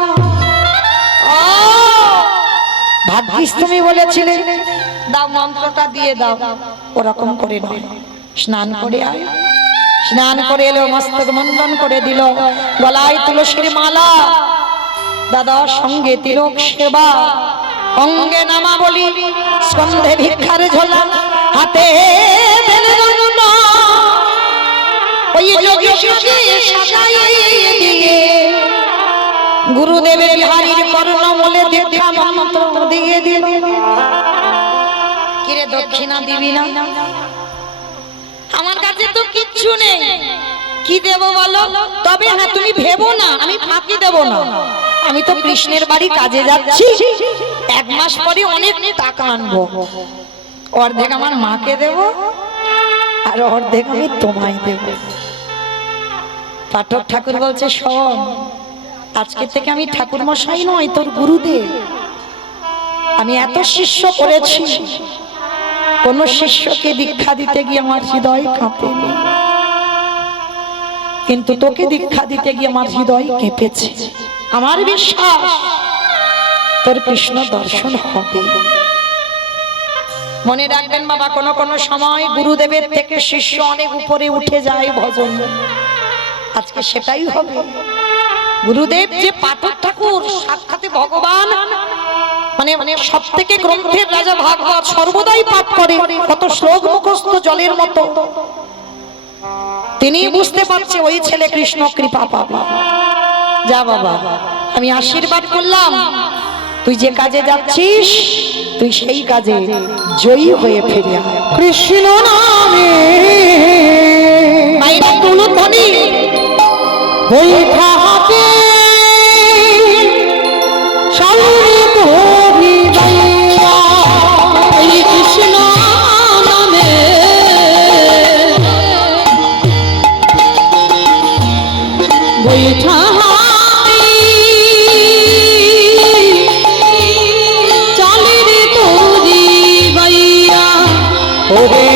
ভাগ্যিস তুমি বলেছিলে দাও মন্ত্রটা দিয়ে দাও, ওরকম করে নয়, স্নান করে আয়। স্নান করে এলো, মস্তক মুন্ডন করে দিল, গলায় তুলসীর মালা, দাদা সঙ্গে তিলক সেবা, অঙ্গে নামা বলি, স্কন্ধে ভিক্ষার ঝোলা, হাতে গুরুদেব বিহারীর কর্ণমূলে দীক্ষা মন্ত্র দিয়ে দিল। কিরে দক্ষিণা দিবি না? আমার কাছে তো কিচ্ছু নেই, কি দেব বলো? তবে হ্যাঁ, তুমি ভেবো না আমি ফাঁকি দেব না। আমি তো কৃষ্ণের বাড়ি কাজে যাচ্ছি, 1 মাস পরে অনেক টাকা আনবো, অর্ধেক আমার মাকে দেব আর অর্ধেক আমি তোমায় দেব। পাঠক ঠাকুর বলছে, শোন, আজকে থেকে আমি ঠাকুর মশাই নয়, তোর গুরুদেব। আমি এত শিষ্য করেছি, কোন শিষ্যকে দীক্ষা দিতে গিয়ে আমার হৃদয় কাঁপেনি, কিন্তু তোকে দীক্ষা দিতে গিয়ে আমার হৃদয় কেঁপেছে। আমার বিশ্বাস তোর কৃষ্ণ দর্শন হবে। মনে রাখবেন বাবা, কোন সময় গুরুদেবের থেকে শিষ্য অনেক উপরে উঠে যায় ভজন, আজকে সেটাই হবে। গুরুদেব যে পাঠক ঠাকুর, সাক্ষাতে ভগবান, মানে সব থেকে গ্রন্থের রাজা ভাগবত সর্বদাই পাঠ করে, কত শ্লোক মুখস্থ জলের মতো। তিনি বুঝতে পারছে ওই ছেলে কৃষ্ণ কৃপা পাবে। যা বাবা, আমি আশীর্বাদ করলাম, তুই যে কাজে যাচ্ছিস তুই সেই কাজে জয়ী হয়ে ফিরে আয়। কৃষ্ণ নামে মায়েরা তুলধ্বনি বৈঠা হাতে সামনে তোরি বাইয়া, এই কৃষ্ণ নামে বৈঠা চলে রে তোরি বাইয়া, ওরে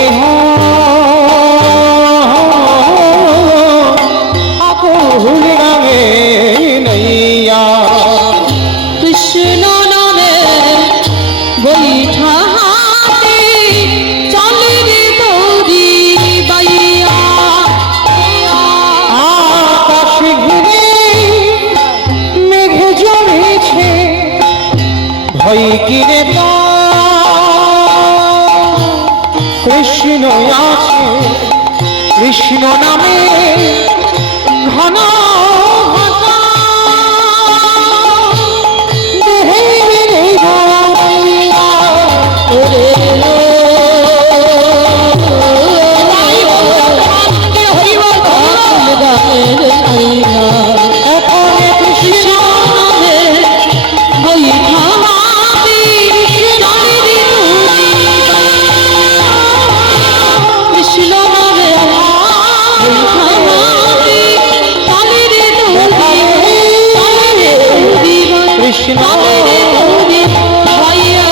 আকুল রঙে নৈয়া, কৃষ্ণ নামে বৈঠা হাতে চলে রে তোরি বাইয়া। আকাশ ঘিরে মেঘ জমেছে, ভয় কিরে তা কৃষ্ণ আছে, কৃষ্ণ নামে ঘন ঘটা, দেহে রে গাইয়া, ওরে ওরে কৃষ্ণ নামে বৈঠা হাতে চলে রে তোরি কৃষ্ণ নামে বৈঠা হাতে চলে রে তোরি, চলে রে তোরি, কৃষ্ণ চলে রে তোরি বাইয়া।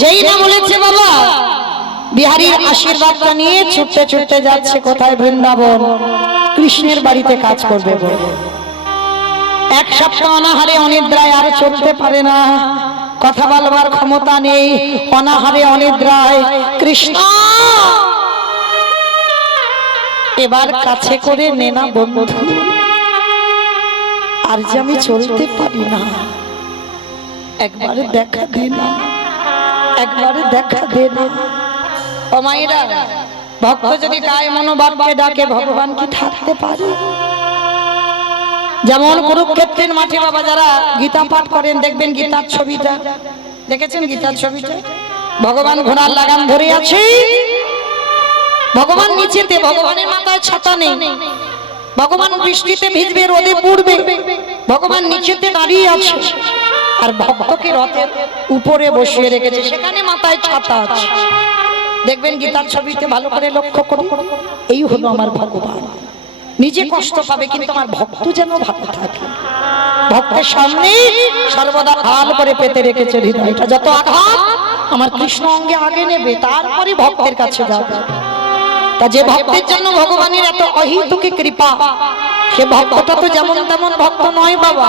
যেই না বলেছে বাবা, বিহারীর আশীর্বাদটা নিয়ে ছুটতে ছুটতে যাচ্ছে কোথায়? বৃন্দাবন, কৃষ্ণের বাড়িতে কাজ করবে বলে। 1 সপ্তাহ অনাহারে অনিদ্রায় আর চলতে পারে না, কথা বলবার ক্ষমতা নেই, অনাহারে অনিদ্রায় কৃষ্ণ এবার কাছে করে নে না বন্ধু, আর যে আমি চলতে পারি না, একবারে দেখা দে না, একবারে দেখা দে না। ও মায়েরা, ভক্ত যদি গায়ে মনোভাবকে ডাকে, ভগবান কি থাকতে পারে? যেমন কুরুক্ষেত্রের মাঠে বাবা যারা গীতা পাঠ করেন, দেখবেন গীতার ছবিটা দেখেছেন? গীতার ছবিটা ভগবান ঘোড়ার লাগাম ধরে আছে, ভগবান নিচেতে, ভগবানের মাথায় ছাতা নেই, ভগবান বৃষ্টিতে ভিজবে, রোদে পুড়বে, ভগবান নিচেতে দাঁড়িয়ে আছে, আর ভক্তকে রথের উপরে বসিয়ে রেখেছে, সেখানে মাথায় ছাতা আছে। দেখবেন গীতার ছবিতে ভালো করে লক্ষ্য করুন, এই হলো আমার ভগবান। নিজে কষ্ট পাবে, কিন্তু আমার ভক্ত যেন ভালো থাকে। ভক্তের সামনে সর্বদা হাল করে পেতে রেখেছে হৃদয়টা। যত আঘাত আমার কৃষ্ণ অঙ্গে আগে নেবে, তারপরে ভক্তের কাছে যাবে। তা যে ভক্তের জন্য ভগবানের এত অহিতুকি কৃপা, সে ভক্তটা তো যেমন তেমন ভক্ত নয় বাবা।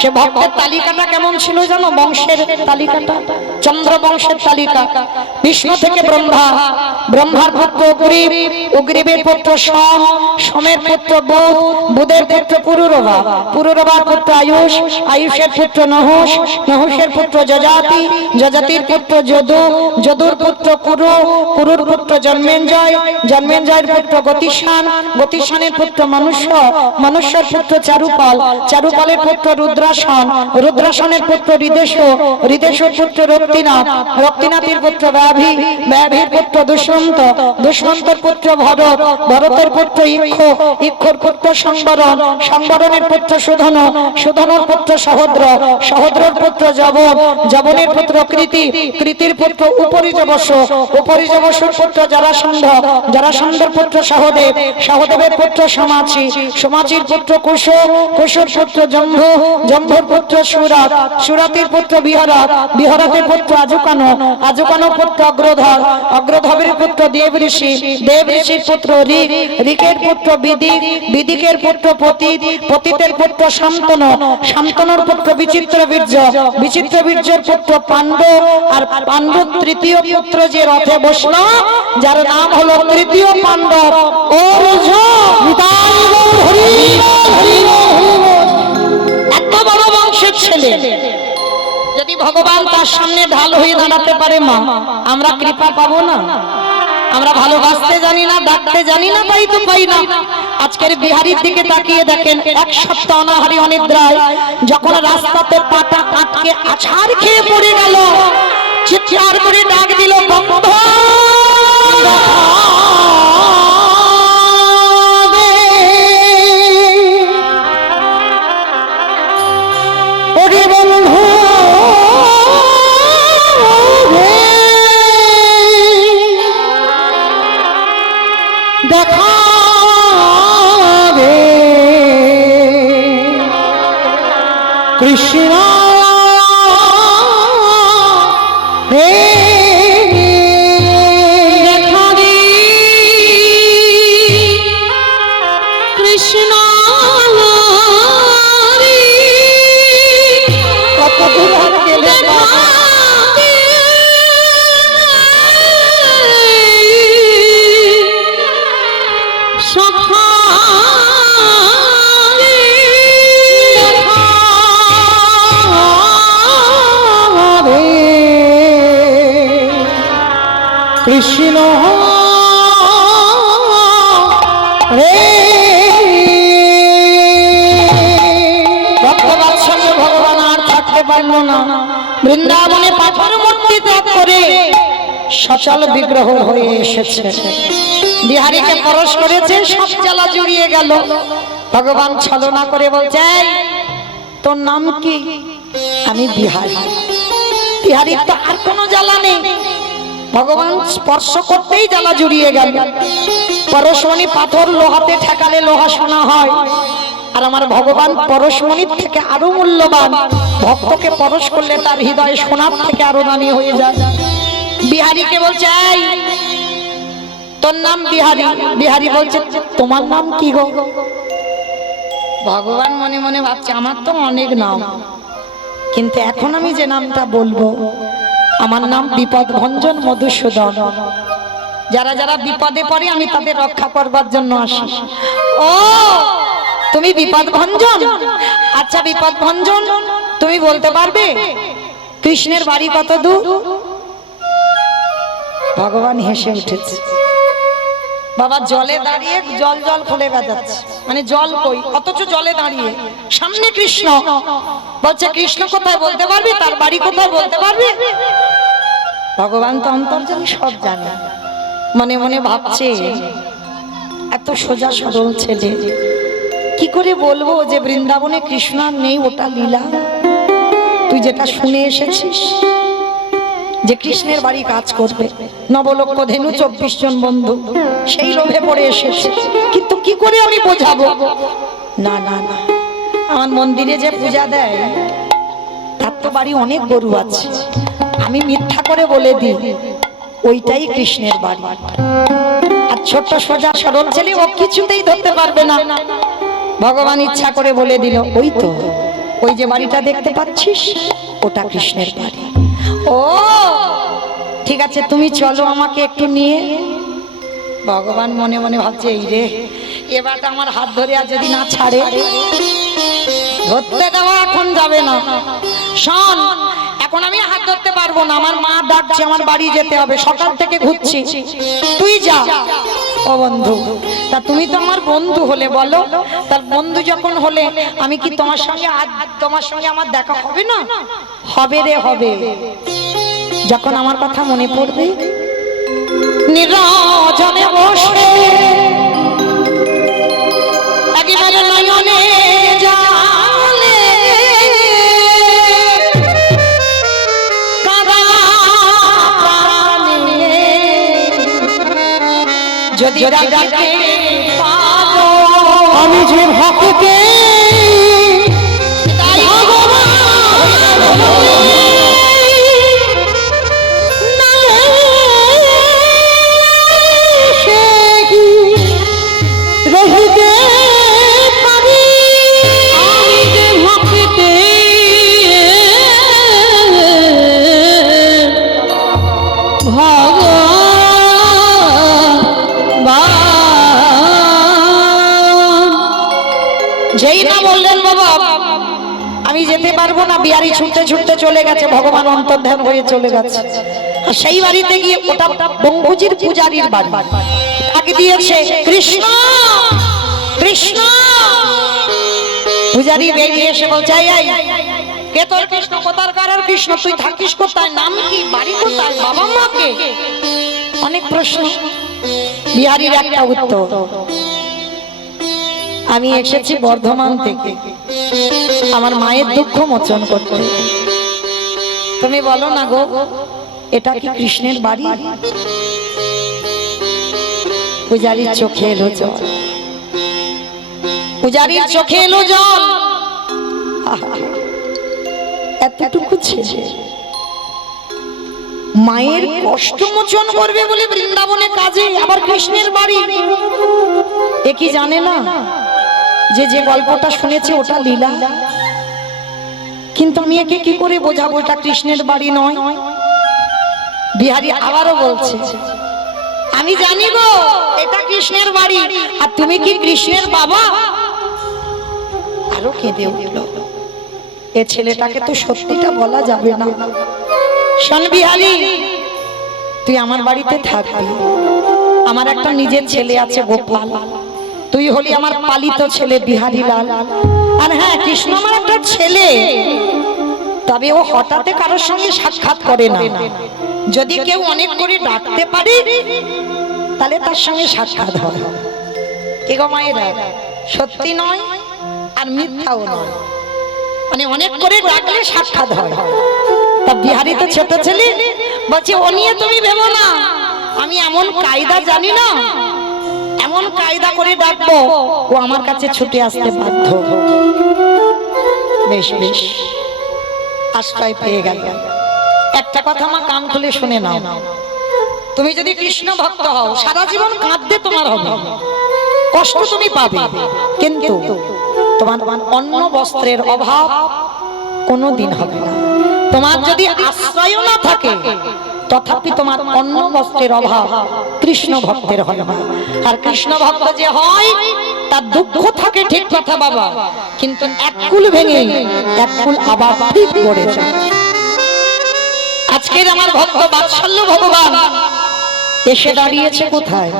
সে ভক্তের তালিকাটা কেমন ছিল জানো? বংশের তালিকাটা, চন্দ্র বংশের তালিকা। বিষ্ণু থেকে ব্রহ্মা, ব্রহ্মার পুত্র উগ্রীব, উগ্রীবের পুত্র সোম, সোমের পুত্র বুধ, বুধের পুত্র পুরুরবা, পুরুরবার পুত্র আয়ুষ, আয়ুষের পুত্র নহুষ, নহুষের পুত্র যজাতি, যজাতির পুত্র যদু, যদুর পুত্র কুরু, কুরুর পুত্র জন্মেঞ্জয়, জন্মেঞ্জয়ের পুত্র গতিশান, গতিশানের পুত্র মনুষ্য, মনুষ্যের পুত্র চারুপাল, চারুপালের পুত্র রুদ্রাসন, রুদ্রাসনের পুত্র হৃদেশ, হৃদেশের পুত্র রক্তিনাথ, রক্তিনাথের পুত্র ব্যাভি, ব্যাভির পুত্র দুষ্মন্ত, দুষ্মন্তর পুত্র ভরত, ভরতের পুত্র ইক্ষ, ইক্ষর পুত্র সংবরণ, সংবরণের পুত্র সুধন, সুধনের পুত্র সহদ্র, সহদ্রের পুত্র জবন, জবনের পুত্র কৃতি, কৃতির পুত্র উপরিজবশ, উপরিজবসের পুত্র জরাসন্ধ, জরাসন্ধের পুত্র সহদেব, সহদেবের পুত্র সমাচি, সমাচির পুত্র কুশ, কুশর পুত্র জম্ভু, জম্ভুর পুত্র সুরাত, সুরাতের পুত্র বিহরাত, বিহরাতের পুত্র আজুকানো, আজুকানোর পুত্র অগ্রধর, অগ্রধরের পুত্র দেব ঋষি, দেব ঋষির পুত্র ঋক, ঋকের পুত্র বিদিক, বিদিকের পুত্র পতিত, পতিতের পুত্র শান্তন, শান্তনুর পুত্র বিচিত্র বীর্য, বিচিত্র বীর্যের পুত্র পাণ্ডব। আর পাণ্ডব তৃতীয় পুত্র যে রথে বসল, যার নাম হলো তৃতীয় পাণ্ডব, অর্জুন। এত বড় বংশের ছেলে যদি ভগবান তার সামনে ঢাল হয়ে দাঁড়াতে পারে, মা আমরা কৃপা পাবো না? আমরা ভালোবাসতে জানি না, ডাকতে জানি না, পাই তো পাই না। আজকের বিহারীর দিকে তাকিয়ে দেখেন, এক সপ্তাহ অনাহারি অনিদ্রায় যখন রাস্তাতে পাটা আটকে আছাড় খেয়ে পড়ে গেল, চিৎকার করে ডাক দিল, বন্ধ কৃষ্ণ হে দেখা দে, কৃষ্ণ কত দূর আর গেলে সখা কৃষ্ণ রে। ভক্তবাৎসল্য ভগবান আর থাকতে পারল না। বৃন্দাবনে পাথর মূর্তি ত্যাগ করে সচল বিগ্রহ হয়ে এসেছে। বিহারীকে পরশ করেছে, সব জ্বালা জুড়িয়ে গেল। ভগবান ছলনা করে বলছে, এই, তোর নাম কি? আমি বিহারী। বিহারীর তো আর কোনো জ্বালা নেই। ভগবান স্পর্শ করতেই জ্বালা জুড়িয়ে গেল। পরশমণি পাথর লোহাতে ঠেকালে লোহা সোনা হয়, আর আমার ভগবান পরশমণির থেকে আরো মূল্যবান। ভক্তকে পরশ করলে তার হৃদয় সোনার থেকে আরো দামি হয়ে যায়। বিহারীকে বলছে, এই, তোর নাম বিহারী। বিহারী বলছে, তোমার নাম কি গো? ভগবান মনে মনে ভাবছে, আমার তো অনেক নাম, কিন্তু এখন আমি যে নামটা বলবো, আমার নাম বিপদ ভঞ্জন মধুসূদন। যারা যারা বিপদে পড়ে আমি তাদের রক্ষা করবার জন্য আসি। ও, তুমি বিপদ ভঞ্জন? আচ্ছা বিপদ ভঞ্জন, তুমি বলতে পারবে কৃষ্ণের বাড়ি কত দূর? ভগবান হেসে উঠেছে। বাবা জলে দাঁড়িয়ে জল জল ফুলে বাজাচ্ছে, মানে জল কই, অথচ জলে দাঁড়িয়ে সামনে কৃষ্ণ। বলছে, কৃষ্ণ কোথায় বলতে পারবি? তার বাড়ি কোথায় বলতে পারবি? ভগবান তো অন্তর্যামী, সব জানে। মনে মনে ভাবছে, এত সোজা সরল ছেলে, কি করে বলবো যে বৃন্দাবনে কৃষ্ণ আর নেই? ওটা লীলা, তুই যেটা শুনে এসেছিস। যে কৃষ্ণের বাড়ি কাজ করবে, নবলক্ষ ধেনু 24 জন বন্ধু সেই লোভে পড়ে এসেছে। কিন্তু কি করে আমি বোঝাবো? না না না, আমার মন্দিরে যে পূজা দেয় তার তো বাড়ি অনেক গরু আছে, আমি মিথ্যা করে বলে দিই ওইটাই কৃষ্ণের বাড়ি। আর ছোট্ট সোজা সরল ছেলে ও কিছুতেই ধরতে পারবে না। ভগবান ইচ্ছা করে বলে দিল, ওই তো ওই যে বাড়িটা দেখতে পাচ্ছিস ওটা কৃষ্ণের বাড়ি। ও ঠিক আছে, তুমি চলো আমাকে একটু নিয়ে। ভগবান মনে মনে ভাবছে, এই রে এবার আমার হাত ধরে আর যদি না ছাড়ে, ধরতে দেওয়া এখন যাবে না। শোন, এখন আমি হাত ধরতে পারবো না, আমার মা ডাকছে, আমার বাড়ি যেতে হবে, সকাল থেকে ঘুরছি, তুই যা। ও বন্ধু, তা তুমি তো আমার বন্ধু হলে, বলো তার বন্ধু যখন হলে আমি কি তোমার সঙ্গে আমার দেখা হবে না? হবে রে হবে। যখন আমার কথা মনে পড়বে, নিরজনে বসে একেবারে নয়নে জলে কাঁদা প্রাণে যদি ডাকে পাবো আমি যে ভক্তকে যেই না বললেন বাবা আমি যেতে পারবো না, বিহারি ছুটতে ছুটতে চলে গেছে, ভগবান অন্তর্ধান হয়ে চলে গেছে। আর সেই বাড়িতে গিয়ে ওটা বঙ্গুজির পূজারীর বাড়ি, আগে দিয়েছে কৃষ্ণ কৃষ্ণ। পূজারী বেরিয়ে এসে বলছে, এই কে তোর কৃষ্ণ? কোথাকার কৃষ্ণ? তুই থাকিস কোথায়? নাম কি? বাড়ি কোথায়? বাবা মা কে? অনেক প্রশ্ন। বিহারীর একটা উত্তর, আমি এসেছি বর্ধমান থেকে আমার মায়ের দুঃখ মোচন করতে। তুমি বলো না গো, এটা কি কৃষ্ণের বাড়ি? পূজারীর চোখে এলো জল, পূজারীর চোখে এলো জল। এতটুকু ছেলে মায়ের কষ্ট মোচন করবে বলে বৃন্দাবনে কাজে, আবার কৃষ্ণের বাড়ি। এ কি জানে না যে যে গল্পটা শুনেছে ওটা লীলা? কিন্তু আমি একে কি করে বোঝাবো এটা কৃষ্ণের বাড়ি নয়? বিহারী আবারও বলছে, আমি জানি গো এটা কৃষ্ণের বাড়ি, আর তুমি কি কৃষ্ণের বাবা? আরো কেঁদে উঠল। এ ছেলেটাকে তো সত্যিটা বলা যাবে না। শোন বিহারী, তুই আমার বাড়িতে থাকবি, আমার একটা নিজের ছেলে আছে গোপাল, তুই হলি আমার পালিত ছেলে বিহারী লাল। আর হ্যাঁ, কৃষ্ণ আমার একটা ছেলে, তবে ও হঠাৎ কারোর সঙ্গে সাক্ষাৎ করে না। যদি কেউ অনেক করে ডাকতে পারে তাহলে তার সঙ্গে সাক্ষাৎ হয়। কে গো মায়েরা, সত্যি নয় আর মিথ্যাও নয়, মানে অনেক করে ডাকলে সাক্ষাৎ হয়। তা বিহারী তো ছোট ছেলে, বলছে ও নিয়ে তুমি ভেবো না, আমি এমন কায়দা জানি না, এমন কায়দা করে ডাকবো ও আমার কাছে ছুটে আসতে বাধ্য। বেশ বেশ, আশ্রয় পেয়ে গেল। একটা কথা মা কান খুলে শুনে নাও, তুমি যদি কৃষ্ণ ভক্ত হও সারা জীবন কাঁদতে তোমার হবে, কষ্ট তুমি পাবে, কিন্তু তোমার অন্ন বস্ত্রের অভাব কোনোদিন হবে না। তোমার যদি আশ্রয় না থাকে তথাপি তোমার অন্ন বস্ত্রের অভাব কৃষ্ণ ভক্তের হয় না। আর কৃষ্ণ ভক্ত যে হয় তার দুঃখ থাকে, ঠিক কথা বাবা, কিন্তু এক কুল ভেঙে এক কুল আবার ঠিক করে যায়। আজকের আমার ভক্ত বাৎসল্য ভগবান এসে দাঁড়িয়েছে কোথায়?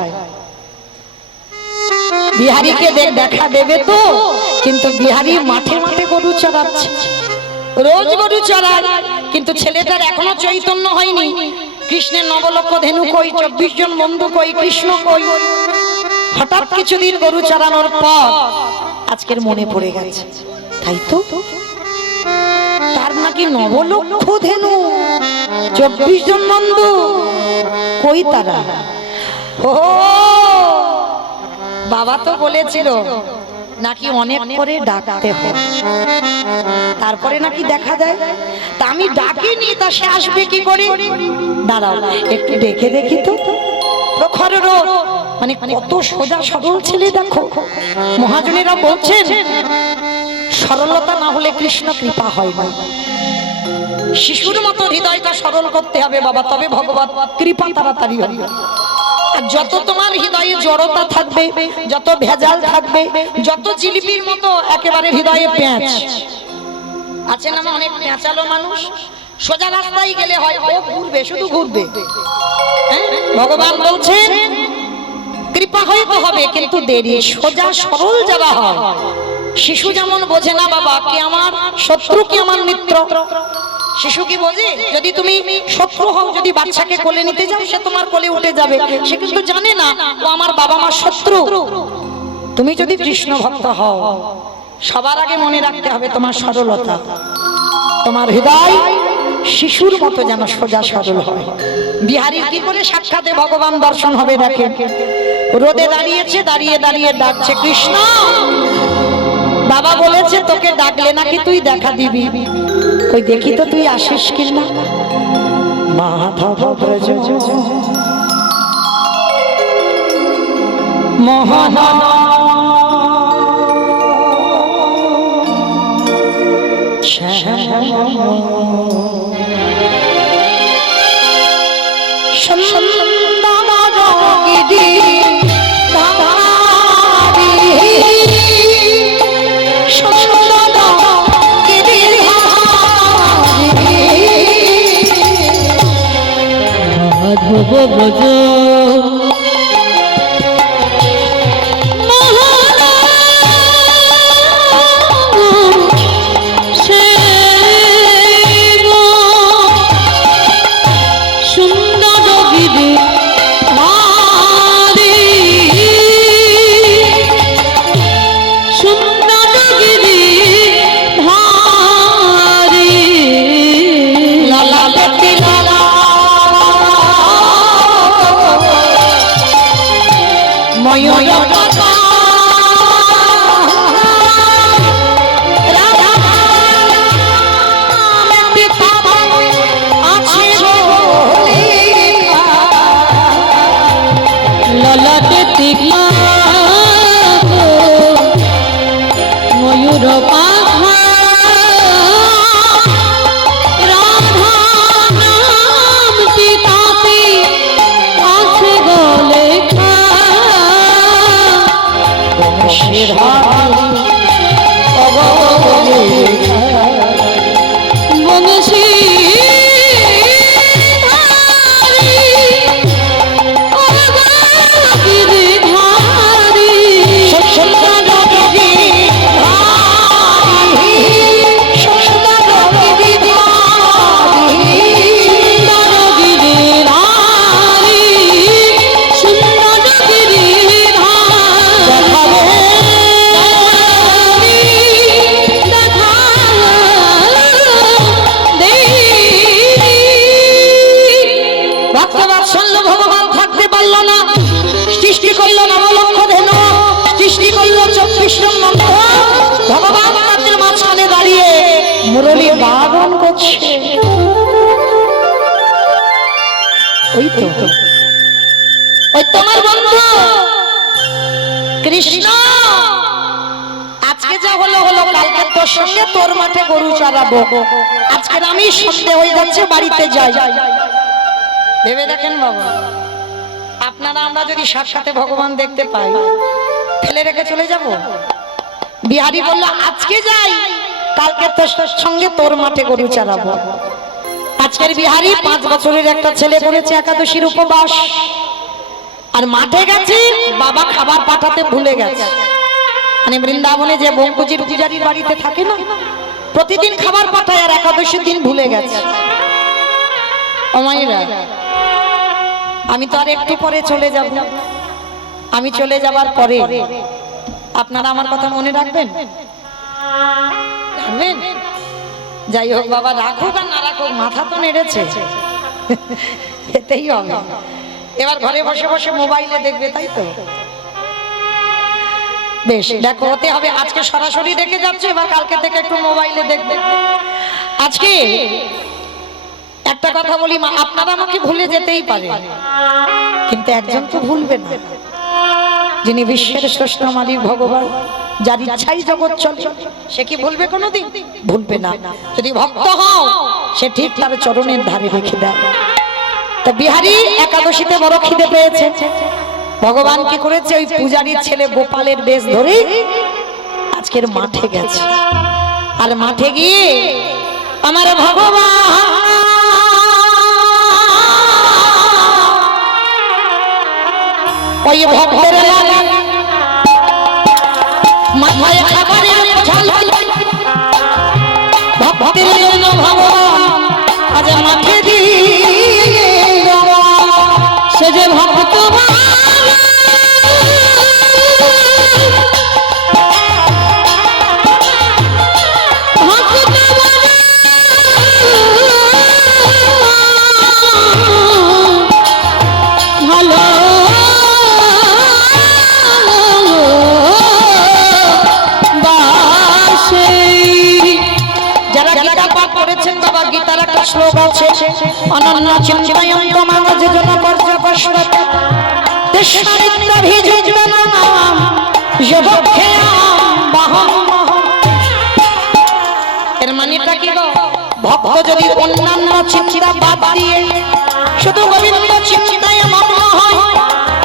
বিহারীকে দেখা দেবে তো, কিন্তু বিহারী মাঠে মাঠে গরু চড়াচ্ছে, রোজ গরু চড়ায়, কিন্তু ছেলেটার এখনো চৈতন্য হয়নি। কৃষ্ণের নবলক্ষ ধেনু কই, 24 জন বন্ধু কই, কৃষ্ণ কই। হঠাৎ কিছুদিন গরু চড়ানোর পর আজকের মনে পড়ে গেছে, তাই তো তার না নাকি নবলক্ষ ধেনু, 24 জন নন্দ, কই তারা? ও বাবা তো বলেছিল নাকি অনেক করে ডাকতে হয়, তারপরে নাকি দেখা যায়। তা আমি ডাকিনি, তা সে আসবে কি করে? দাঁড়াও একটু দেখে দেখি তো। প্রখর রোদ, মানে কত সোজা সরল ছেলে দেখো। মহাজনেরা বলছেন সরলতা না হলে কৃষ্ণ কৃপা হয় না। শিশুর মতো হৃদয়টা সরল করতে হবে বাবা, তবে ভগবত কৃপা তাড়াতাড়ি হবে। আর যত তোমার হৃদয়ে জড়তা থাকবে, যত ভেজাল থাকবে, যত জিলিপির মতো একেবারে হৃদয়ে পেঁচ আছে না, অনেক পেঁচালো মানুষ, সোজা রাস্তায় গেলে হয় ও ঘুরবে, শুধু ঘুরবে। ভগবান বলছেন কৃপা হয়তো হবে কিন্তু দেরি, সোজা সরল যাওয়া হয়। শিশু যেমন বোঝে না বাবা কি আমার শত্রু কি আমার মিত্র, শিশু কি বোঝে? যদি তুমি শত্রু হও, যদি বাচ্চাকে কোলে নিতে যাও, সে তোমার কোলে উঠে যাবে, সে কিন্তু জানে না ও আমার বাবা মার শত্রু। তুমি যদি কৃষ্ণ ভক্ত হও, সবার আগে মনে রাখতে হবে তোমার সরলতা, তোমার হৃদয় শিশুর মতো যেন সোজা সরল হয়। বিহারীর কি করে সাক্ষাতে ভগবান দর্শন হবে দেখেন। রোদে দাঁড়িয়েছে, দাঁড়িয়ে দাঁড়িয়ে ডাকছে কৃষ্ণ। বাবা বলেছে তোকে ডাকলে নাকি তুই দেখা দিবি, কই দেখি তো তুই আসিস কিনা। মাধব ব্রজ মোহন মাধব ব্রজ ময়ূর পাখা রাধা নাম পিতাপি আছে গলে বংশী ভগবান আমাদের মাঝখানে দাঁড়িয়ে মুরলী গান করছে। ওই তো ওই তোমার বন্ধু কৃষ্ণ। আজকে যা হলো হলো, কালকে তোর সঙ্গে তোর মাঠে গরু চড়াবো। আজকে আমি সন্ধে হয়ে যাচ্ছে, বাড়িতে যাই। ভেবে দেখেন বাবা, আপনারা আমরা যদি সাক্ষাতে ভগবান দেখতে পাই, ফেলে রেখে চলে যাব? বিহারী বলল আজকে যাই, কালকে তোর সঙ্গে তোর মাঠে গরু চড়াবো। আজকের বিহারী 5 বছরের একটা ছেলে করেছে একাদশীর উপবাস, আর মাঠে গেছে, বাবা খাবার পাঠাতে ভুলে গেছে। মানে বৃন্দাবনে যে বঙ্কুজির পূজারীর বাড়িতে থাকে না, প্রতিদিন খাবার পাঠায়, আর একাদশীর দিন ভুলে গেছে। ও মায়েরা, আমি তো আর একটু পরে চলে যাব। আমি চলে যাবার পরে আপনারা আমার কথা মনে রাখবেন? রাখবেন? যাই হোক বাবা, রাখুক আর না রাখুক, মাথা তো নেড়েছে, এতেই হবে। এবার ঘরে বসে বসে মোবাইলে দেখবে, তাই তো? বেশ, দেখো হতে হবে। আজকে সরাসরি দেখে যাচ্ছে, এবার কালকে থেকে একটু মোবাইলে দেখবে। আজকে একটা কথা বলি মা, আপনারা আমাকে ভুলে যেতেই পারে, কিন্তু একজন তো ভুলবে না, যিনি বিশ্বের স্রষ্টা মালিক ভগবান, যার ইচ্ছাই জগৎ চলে, সে কি ভুলবে কোনোদিন? ভুলবে না। যদি ভক্ত হও, সে ঠিক তার চরণের ধারে রেখে দেয়। তা বিহারী একাদশীতে বড় খিদে পেয়েছে, ভগবান কি করেছে, ওই পূজারীর ছেলে গোপালের বেশ ধরে আজকের মাঠে গেছে। আর মাঠে গিয়ে আমার ভগবান ওই ভক্তের লাগে মাথায় খাবারের ঝাল, ভক্তের জন্য ভগবান আজ মাঠে দিয়ে সে যে ভক্ত গীতার একটা শ্লোক আছে, অনন্য চিন্তায়ন্ত মানব জন পর্যপশ্বত তেষ্ণারিত্যাভিযুক্তানাম যবক্ষেয়াম বাহম। এর মানেটা কি গো? ভক্ত যদি অন্যান্য চিন্তা বাদ দিয়ে শুধু গোবিন্দ চিন্তায় মগ্ন হয়,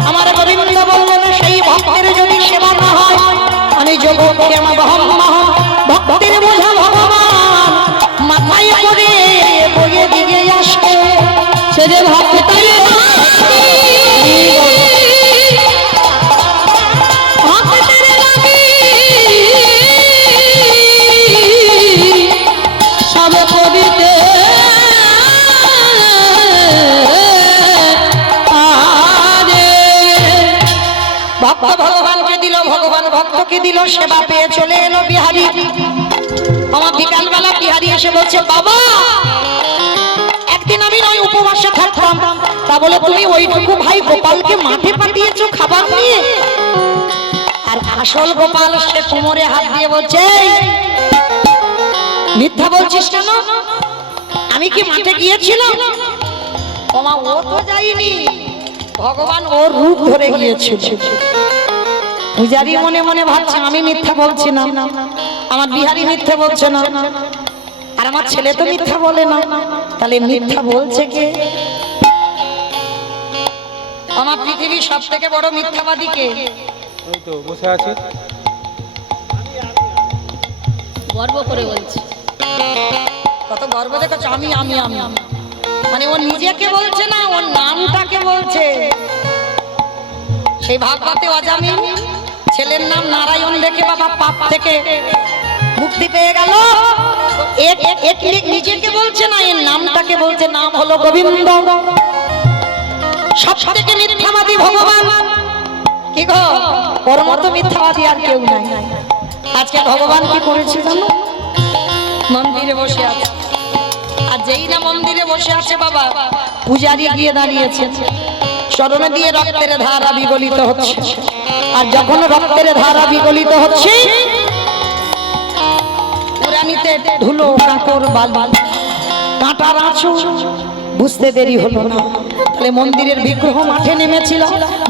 আমার গোবিন্দ বললেন সেই ভক্তের যদি সেবা না হয়, আমি যবক্ষেয়াম বাহম। ভক্তের বোঝা ভগবান মাথায় করে বইয়ে দিয়ে আসে, সে যে ভক্তের সব করিতে ভক্ত ভগবানকে দিল, ভগবান ভক্তকে দিল, সেবা পেয়ে চলে এলো বিহারী। আমার বিকালবেলা বিহারী এসে বলছে, বাবা একদিন আমি নয় উপবাসে থাকতাম, তা বলে তুমি ওইটুকু ভাই গোপালকে মাঠে পাঠিয়েছো খাবার নিয়ে? আর আসল গোপাল সে কোমরে হাত দিয়ে বলছে, মিথ্যা বলছিস কেন? আমি কি মাঠে গিয়েছিলাম? ওমা, ও তো যায়নি, ভগবান ওর রূপ ধরে গিয়েছিল। পূজারি মনে মনে ভাবছে আমি মিথ্যা বলছি না, আমার বিহারী মিথ্যা বলছে না, আর আমার ছেলে তো মিথ্যা বলে না, তাহলে মিথ্যা বলছে কে? আমার পৃথিবীর সব থেকে বড় মিথ্যাবাদী কে? ওই তো বসে আছে, গর্ব করে বলছি। কত গর্ব দেখছো, আমি আমি আমি মানে ও নিজেকে বলছে না, ওর নামটাকে বলছে। সেই ভাগবতে অজামিন ছেলের নাম নারায়ণ দেখে বাবা পাপ থেকে মুক্তি পেয়ে গেল, নিজেকে বলছে না, এর নামটাকে বলছে, নাম হলো গোবিন্দ। সব থেকে মিথ্যাবাদী ভগবান। কি গো, ওর মতো মিথ্যাবাদী আর কেউ নাই। আজকে ভগবান কি করেছে জানো? মন্দিরে বসে আছে, আর যেই না মন্দিরে বসে আছে বাবা, পূজারি গিয়ে দাঁড়িয়েছে, চরণে দিয়ে রক্তের ধারা বিগলিত হচ্ছে। আর যখন রক্তের ধারা বিগলিত হচ্ছে, পুরানিতে ধুলো কাঁকর বাল কাঁটার আঁচু, বুঝতে দেরি হলো না। তাহলে মন্দিরের বিগ্রহ মাঠে নেমেছিল।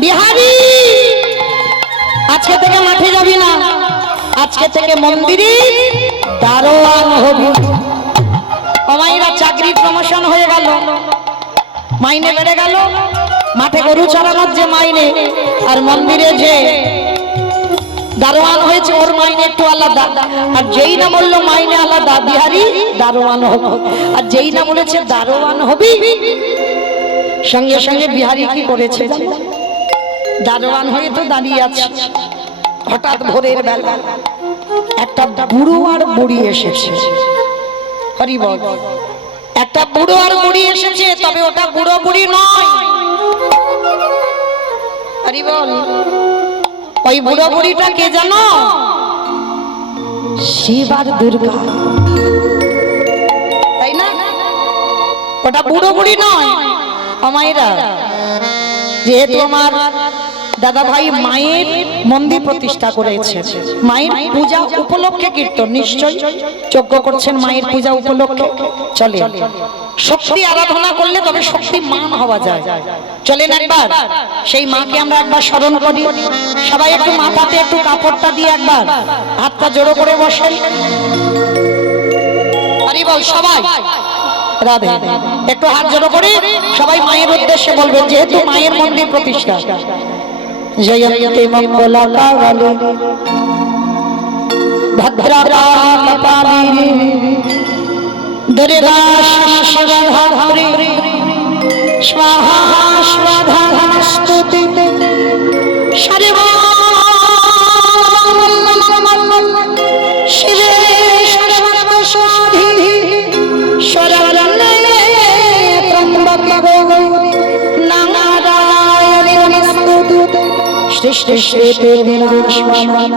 বিহারী, আজকে থেকে মাঠে যাবি না, আজকে থেকে মন্দিরে দারোয়ান হবি। অমাইরা চাকরির প্রমোশন হয়ে গেল, মাইনে বেড়ে গেল। মাঠে গরু চড়ানোর যে মাইনে, আর মন্দিরে যে দারোয়ান হয়েছে ওর মাইনে একটু আলাদা। আর যেই না বললো মাইনে আলাদা, বিহারী দারোয়ান হব। আর যেই না বলেছে দারোয়ান হবি, সঙ্গে সঙ্গে বিহারী কি করেছে? দারোয়ান হয়ে তো দাঁড়িয়ে আছে। হঠাৎ ভোরের বেলা একটা বুড়ো আর বুড়ি এসেছে। হরি বল, একটা বুড়ো আর বুড়ি এসেছে, তবে ওটা বুড়ো বুড়ি নয়। হরি বল, ওই বুড়ো বুড়িটা কে জানো? শিব আর দুর্গা। ওটা বুড়ো বুড়ি নয় আমায়রা, যেহেতু আমার দাদা ভাই মায়ের মন্দির প্রতিষ্ঠা করেছে, মায়ের পূজা উপলক্ষে কীর্তন নিশ্চয় যজ্ঞ করছেন মায়ের পূজা উপলক্ষে। চলে শক্তি আরাধনা করলে তবে শক্তি মান হওয়া যায়। চলেন একবার সেই মাকে আমরা একবার স্মরণ করি। সবাই একটু মাথাতে একটু কাপড়টা দিয়ে একবার হাতটা জোড়ো করে বসেন। আরে বল সবাই রাধে, একটু হাত জোড়ো করে সবাই মায়ের উদ্দেশ্যে বলবেন, যেহেতু মায়ের মন্দির প্রতিষ্ঠা। জয়ন্তি মঙ্গলা কালী ভদ্রকালী কপালিনী দুর্গা শিবধাত্রী স্বাহা স্বাধা স্তুতি সর্ব শিবে সর্ব স্বাধী শরণে ত্রম্বকে গৌরী নারায়ণী নমস্তুতে সৃষ্টি শ্রীতে বিনাশমান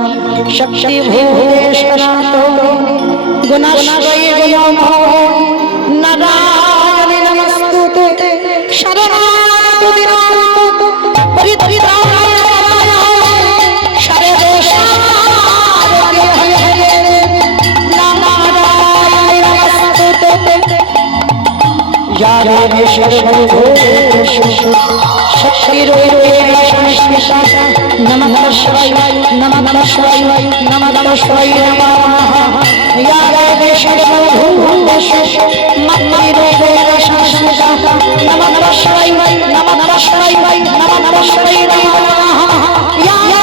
শক্তি ভূতেশ্বরাতো গুণাশ্রয়ী গুণমোহিনী নারায়ণী নমস্তুতে শরণাগত দিনাতো পরিত্রাণায় সর্বেশারদে হরে নারায়ণী নমস্তুতে यारे सर्वभूतेषु शक्तिरूपेण संस्थिता नमः शिवाय नमः शिवाय नमः शिवाय नमः यारे सर्वभूतेषु शक्तिरूपेण संस्थिता नमः शिवाय नमः शिवाय नमः शिवाय नमः यारे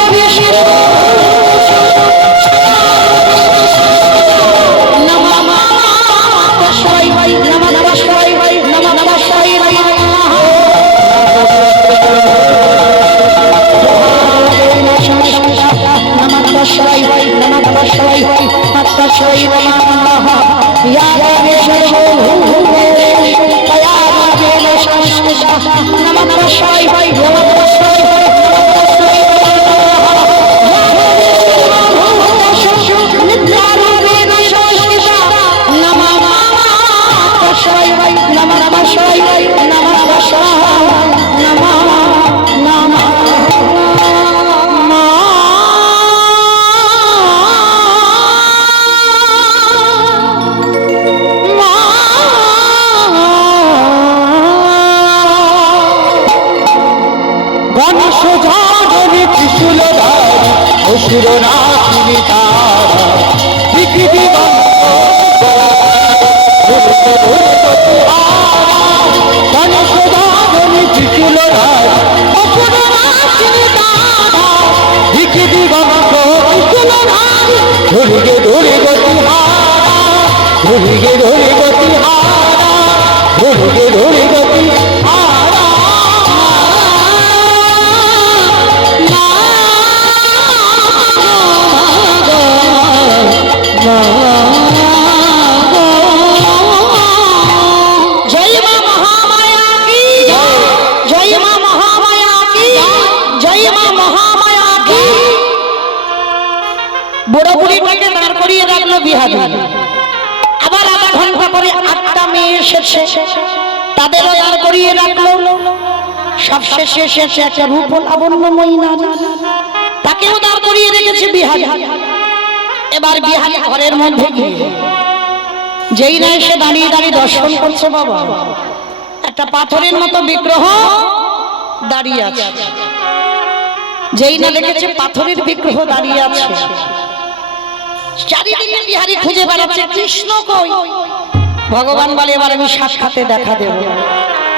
বুড়ো বুড়িটাকে দাঁড় করিয়ে রাখলো বিহারি। আবার আধা ঘন্টা পরে 8টা মেয়ে এসেছে, তাদেরও দাঁড় করিয়ে রাখলো। সবশেষে এসেছে একটা রূপ লাবণ্যময়ী নারী, তাকেও দাঁড় করিয়ে রেখেছে বিহারি। এবার বিহারি ঘরের মধ্যে গিয়ে যেই না এসে দাঁড়িয়ে দাঁড়িয়ে দর্শন করছে, বাবা একটা পাথরের মতো বিগ্রহ দাঁড়িয়ে আছে। যেই না দেখেছে পাথরের বিগ্রহ দাঁড়িয়ে আছে, চারিদিকে বিহারি খুঁজে বেড়াচ্ছে কৃষ্ণ কই। ভগবান বলে এবার আমি সাক্ষাতে দেখা দেব।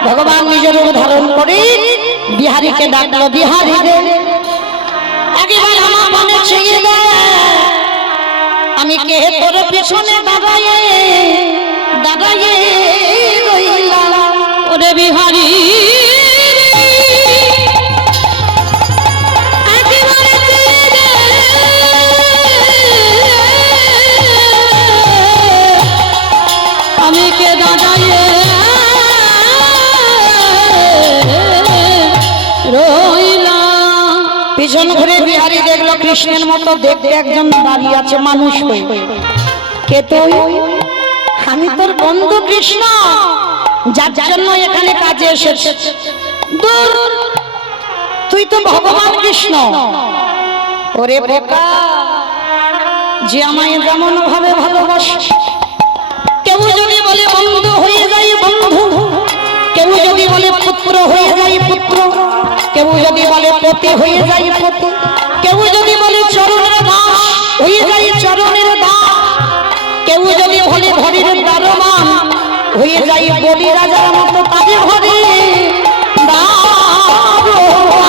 ভগবান নিজের রূপ ধারণ করে বিহারীকে ডাকলো, বিহারী রে একবার আমার মনে চেয়ে দেয় আমি কে তোর পেছনে দাঁড়ায়ে দাঁড়ায়ে রইলাম। ওরে বিহারী আমি কে দাঁড়ায়ে রইলাম। পিছন ঘুরে বিহারী দেখলো কৃষ্ণের মতো দেখতে একজন দাঁড়িয়ে আছে মানুষ হয়ে। কে তুই? আমি তোর বন্ধু কৃষ্ণ। যার জন্য এখানে কাজে এসেছে। দূর, তুই তো ভগবান কৃষ্ণ। ওরে বোকা, যে আমায় যেমন ভাবে ভালোবাসে, কেউ যদি বলে বন্ধু হয়ে যাই বন্ধু, কেউ যদি বলে পুত্র হয়ে যাই পুত্র, কেউ যদি বলে পতি হয়ে যাই পতি, কেউ যদি বলে চরণের দাস হয়ে যাই চরণের দাস, কেউ যদি বলে ঘরের দারোয়ান হয়ে যাই বলি রাজার মতো, তাদের ঘরে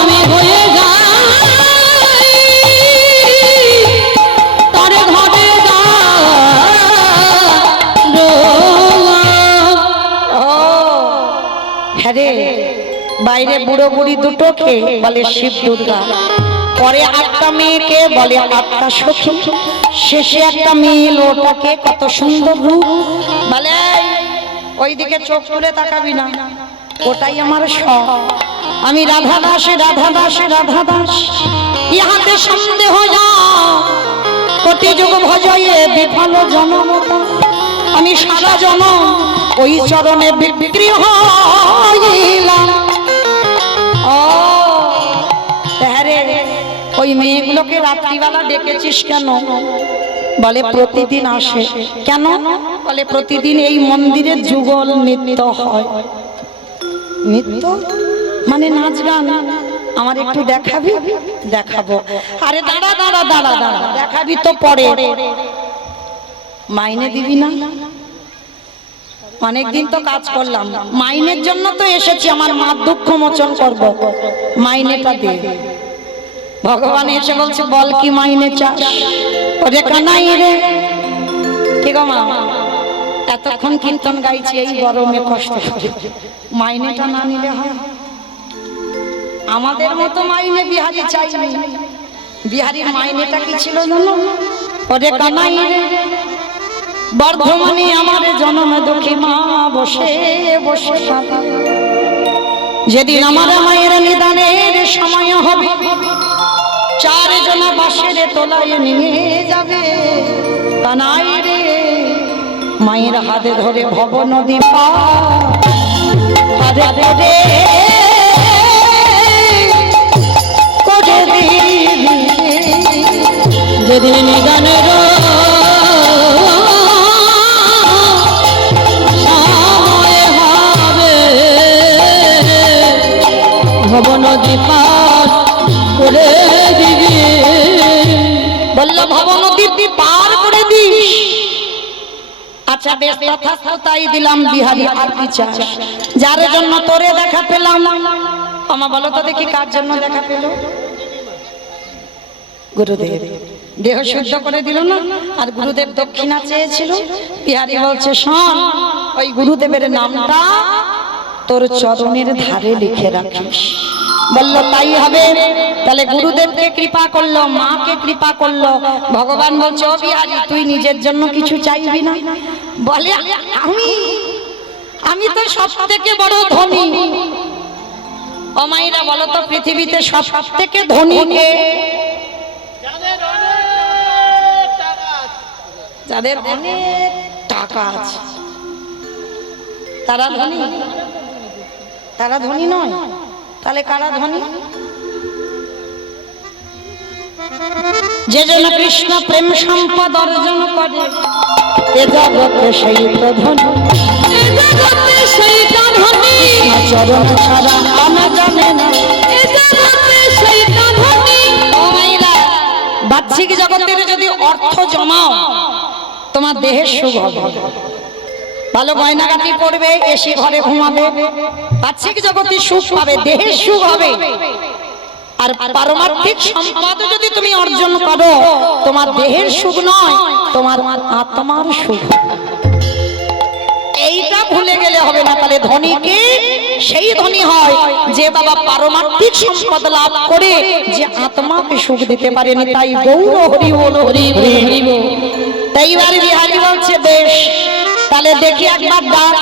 আমি হয়ে যাই তার ঘরে হ্যাঁ রে, বাইরে বুড়ো বুড়ি দুটোকে বলে শিব দুর্গা, পরে আটটা মেয়েকে বলে আটটা সখী, শেষে একটা মেয়ে এলো, ওটাকে কত সুন্দর রূপ বলে। ওইদিকে চোখ তুলে তাকাবি না, ওটাই আমার সব। আমি রাধা দাস রাধা দাস রাধা দাস, ইহাতে সন্দেহ যা, কোটি যুগ ভজয়ে বিফল জনমতা। আমি সারা জনম ওই চরণে বিক্রি হইলাম। ও হ্যাঁ, ওই মেয়েগুলোকে রাত্রিবেলা ডেকেছিস কেন? বলে প্রতিদিন আসে। কেন? বলে প্রতিদিন এই মন্দিরে যুগল নৃত্য হয়। নৃত্য মানে নাচ গান, আমার একটু দেখাবি? দেখাবো। আরে দাঁড়া দাঁড়া দাঁড়া দাঁড়া, দেখাবি তো পরে, মাইনে দিবি না? অনেকদিন তো কাজ করলাম, মাইনের জন্য তো এসেছি, আমার মা দুঃখ মোচন করবো, মাইনেটা দে। ভগবান এসে বলছে বল কি মাইনে চাস? ওরে কানাই রে, কি গো মা, এতক্ষণ কীর্তন গাইছি এই গরমে কষ্ট করে, মাইনেটা না নিলে হয়? আমাদের মতো মাইনে বিহারি চাইনি। বিহারির মাইনেটা কি ছিল জানো? ওরে কানাই রে, বর্ধমানে আমার জন্ম দুঃখী মা বসে বসে কাঁদে। যেদিন আমার মায়ের নিদানের সময় হবে, চারজনা বাঁশের তলায় নিয়ে যাবে। কানাই রে, মায়ের হাতে ধরে ভব নদী পার করে দিবি। যেদিন নিদানের সময় হবে, ভব নদী পার করে দিবি। বলল ভব নদী পার করে দিস। আচ্ছা বেশ, তথাস্তু তাই দিলাম বিহারি, আর কি চাস? যার জন্য তোরে দেখা পেলাম। আমা বলো তো দেখি কার জন্য দেখা পেল? গুরুদেব দেহ শুদ্ধ করে দিল না, আর গুরুদেব দক্ষিণা চেয়েছিল। বিহারি বলছে শোন, ওই গুরুদেবের নামটা তোর চরণের ধারে লিখে রাখিস। বলল তাই হবে। তাহলে গুরুদেবকে কৃপা করলো, মাকে কৃপা করলো। ভগবান বলছে ও বিহারি, তুই নিজের জন্য কিছু চাইবি না? বলে আমি তো সব থেকে বড় ধনী। ও মাইরা বলো তো, পৃথিবীতে সব থেকে ধনী কে? যাদের অনেক টাকা আছে তারা ধনী? তারা ধনী নয়। তাহলে কারা ধনী? যে জন কৃষ্ণ প্রেম সম্পদ অর্জন করে, এ জগতে সেই তো ধনী। এ জগতে সেইটা ধনী, চরণ ছাড়া আনা জানে না। এ জগতে সেইটা ধনী। ও মাইরা, বাহ্যিক জগতের যদি অর্থ জমাও, তোমার দেহের সুখ হবে, ভালো গয়নাগাটি পড়বে, এসে ঘরে ঘুমাবে, বাহ্যিক জগতে সুখ পাবে, দেহের সুখ হবে। আর পারমার্থিক সম্পদ যদি তুমি অর্জন করো, তোমার দেহের সুখ নয়, তোমার আত্মার সুখ। এইটা ভুলে গেলে হবে না। তাহলে ধনীকে সেই ধনী হয় যে বাবা পারমার্থিক সম্পদ লাভ করে যে আত্মাকে সুখ দিতে পারেনি। তাই গৌর হরি বল হরি হরি বল। তাইবার বিহারি বলছে বেশ, তাহলে দেখি একবার ডাক,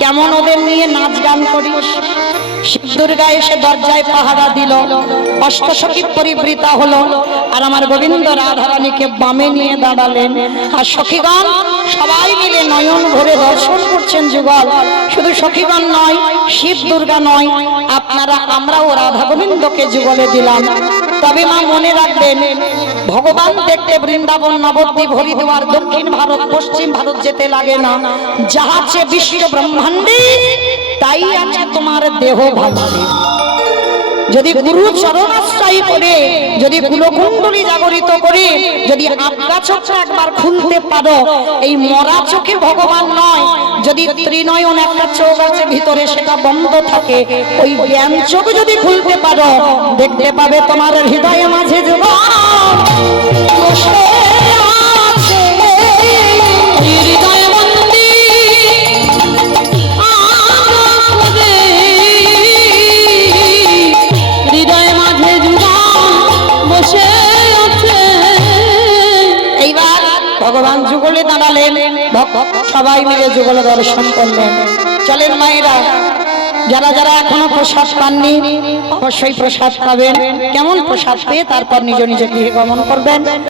কেমন ওদের নিয়ে নাচ গান করিস। শিব দুর্গা এসে দরজায় পাহারা দিল, অষ্টসখী পরিবৃতা হলো, আর আমার গোবিন্দ রাধারানীকে বামে নিয়ে দাঁড়ালেন। আর সখীগণ সবাই মিলে নয়ন ভরে দর্শন করছেন যুগল। শুধু সখীগণ নয়, শিব দুর্গা নয়, আপনারা আমরাও রাধা গোবিন্দকে যুগলে দিলাম। তবে মা মনে রাখবেন, ভগবান দেখতে বৃন্দাবন, নবদ্বীপ, হরিদ্বার, দক্ষিণ ভারত, পশ্চিম ভারত যেতে লাগে না। যাহা আছে বিশ্ব ব্রহ্মাণ্ডে তাই আছে তোমার দেহ ভাণ্ডে। যদি গুরু চরণাশ্রয় করে, যদি কুলকুণ্ডলী জাগরিত করে, যদি আজ্ঞা চোখটা একবার খুলতে পারো, এই মরা চোখে ভগবান নয়, যদি ত্রিনয়ন একটা চোখ আছে ভিতরে সেটা বন্ধ থাকে, ওই জ্ঞান চোখ যদি খুলতে পারো, দেখতে পাবে তোমার হৃদয়ে মাঝে যুগল বসে আছে। হৃদয় মন্দির আনন্দে, হৃদয় মাঝে যুগল বসে আছে। এইবার ভগবান যুগলে দাঁড়ালেন, সবাই মিলে যুগলে দর্শন করলেন। চলেন মায়েরা, যারা যারা এখনো প্রসাদ পাননি অবশ্যই প্রসাদ পাবেন। কেমন প্রসাদ পেয়ে তারপর নিজ নিজ গৃহে গমন করবেন।